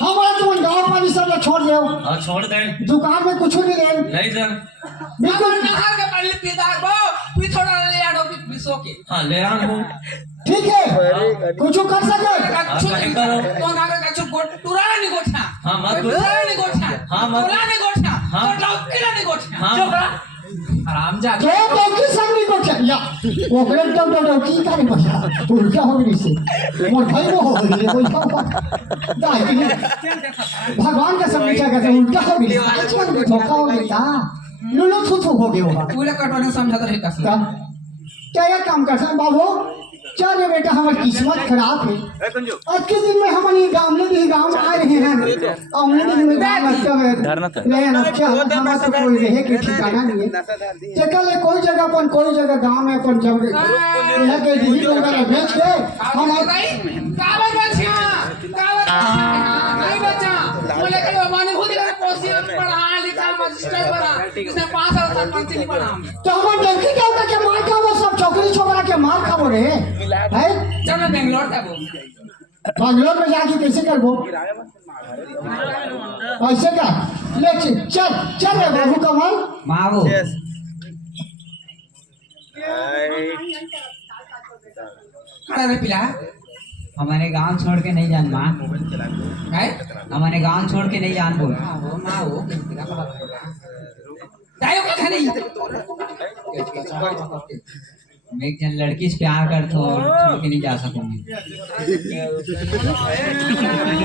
हमारा तुम गांव पानी सब छोड़ दो हाँ छोड़ दे दुकान में कुछ नहीं ले नहीं दे बिल्कुल नहर के पहले पीदार बो भी थोड़ा ले आडो भी सो के हाँ ले आ हूँ ठीक है कुछ कर सके कहीं करो तो नारे का चुप गोट टुरा नहीं गोठा हाँ, मत गोठ। टुरा नहीं गोठा हाँ, मत। टुरा नहीं गोठा हाँ। तो डॉक्टर नहीं गोठा हाँ। चुप रहा आराम जा तो की संगी को चलिया वो गलत तो की करे बसा उल्टा हो गई से मोर भाई वो हो गई कोई दाई भगवान का सब क्या कहते उल्टा हो गई आजकल में धोखा हो गया लुलु थुथु हो गया होगा पूरा कटवाने समझा रहे का क्या ये काम कर सकते बाबू चल बेटा हमारी किस्मत खराब है आज के दिन में हमारे गांव में गांव आ रहे हैं और उन्हें में गांव अच्छा है लेकिन अच्छा हमारा तो कोई रहे के ठिकाना नहीं है चकल कोई जगह पर कोई जगह गांव में अपन जब रह के ढील वगैरह बेच के हम कावर बच्चा नहीं बच्चा बोले कि माने खुद का कोशिश पढ़ा लिखा मजिस्ट्रेट बना इसने 5 साल सरपंच नहीं बना तो हम देखी क्या होता कि मार का वो सब छोकरी छोकरा के मार खाबो रे है चलो बेंगलोर का वो बंगलोर में जाके कैसे करबो ऐसे का ले चल चल रे बाबू कमल मावो खड़ा रे पिला हमारे गांव छोड़ के नहीं जान माँ है हमारे गांव छोड़ के नहीं जान बोल माँ वो जायो का नहीं मैं एक जन लड़की से प्यार करता हूँ और छोड़ के नहीं जा सकूंगी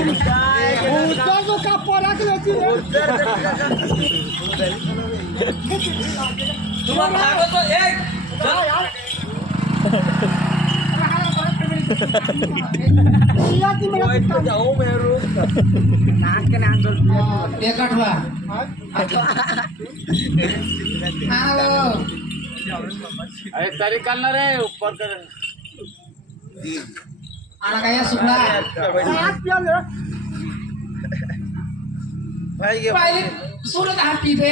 उधर तो का पलक लेती है तुम भागो तो एक याती मेरा एक अठवा हाँ वो अरे तरीका ना रे ऊपर कर आना का ये सुखला पहले सुनो तो हाथ पीते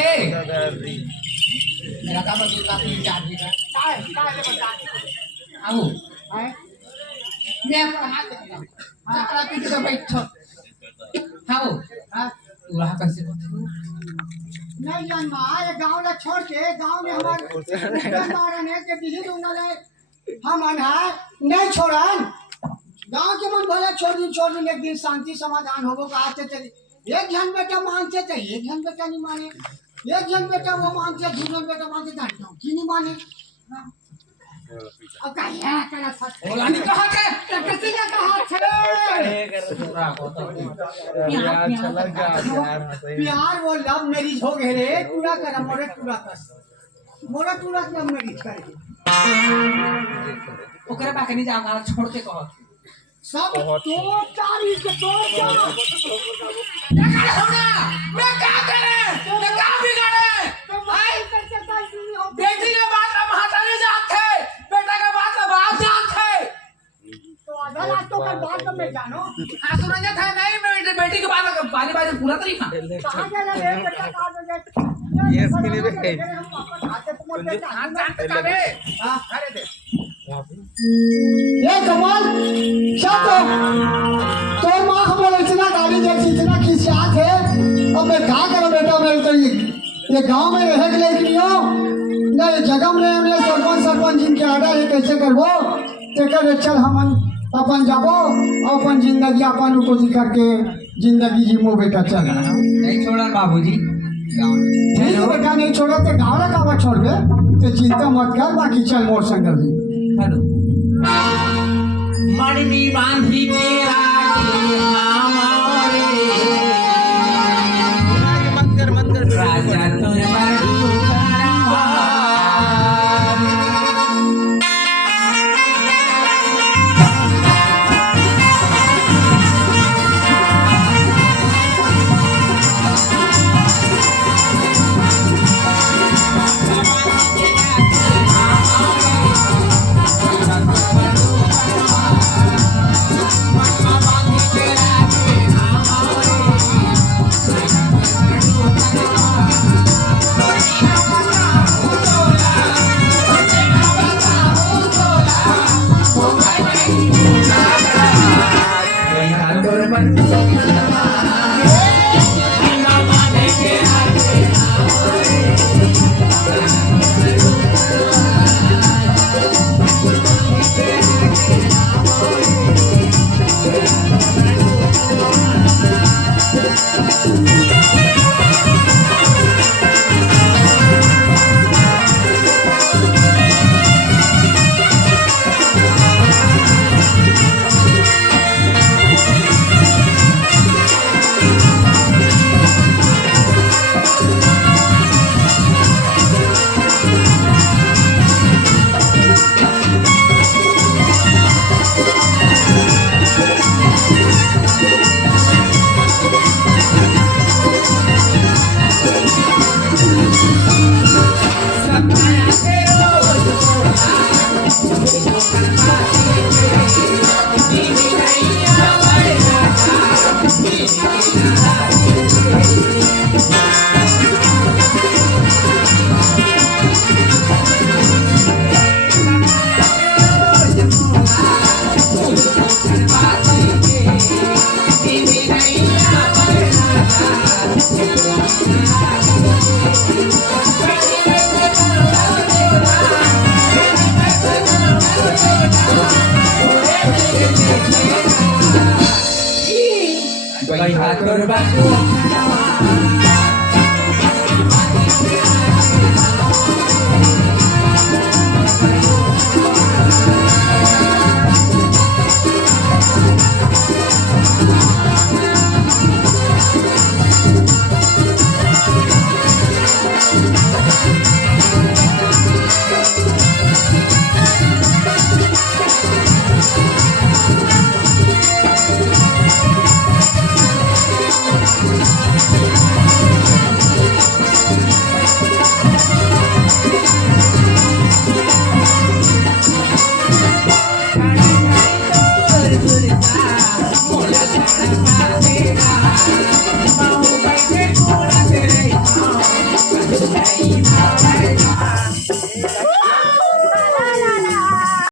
मेरा काम है दूध का पी चार पी का आओ मैं अपना हाथ देखता हूँ चारा पी के तो बैठो आओ तू रहा कैसे नहीं जन्मा ये गांव ला छोड़ के गांव में हमारे मारन है के दिल्ली उंगल है हम अनहाय नहीं छोड़न गांव के मन भले छोड़ दिन एक दिन शांति समाधान होगो का आते चली एक जन बेटा मानते थे एक जन बेटा नहीं माने एक जन बेटा वो मानते दो जन बेटा मानते जानता हूं की नहीं माने अब क्या करा सकते बोला नहीं कहा के किसी ने कहा छे प्यार वो लव मैरिज हो गए रे पूरा करा मोरे पूरा लव मैरिज करे ओकरे बाके नहीं जाओ छोड़ के कहो सब तो तारीख के तो क्या कर होना मैं क्या करे मैं क्या बिगाड़े भाई बेटी के बात अब हटाने जाते बेटा के बात अब आप जाते तो आधा रात तो कर बात में जानो हाँ सुना जाता है नहीं मैं बेटी के बात बारी पूरा तरीका कहां जा रे बेटा कहां जा ये इसके लिए भी हम वापस आते तो मोटे जानते का बे हां अरे दे ये कमाल सब तो माँ हम लोग इतना गाड़ी देखी इतना खिसियात है अब मैं क्या करूं बेटा मैं तो ये गांव में रह के लेकिन यो ना ये जगह में हमने सरपंच जिनके आर्डर है कैसे करबो तेकर चल हमन अपन जाबो अपन जिंदगी अपन कोशिश करके जिंदगी जीमो बेटा चल नहीं छोड़ा बाबूजी ठीक है बेटा नहीं छोड़ा तो गाँव ला कावा छोड़बे तो चिंता मत कर बाकी चल मोर संग भी हेलो मणि बांधी के राखे हमारे राजा तुर बड़ू Bye, Hator Baku.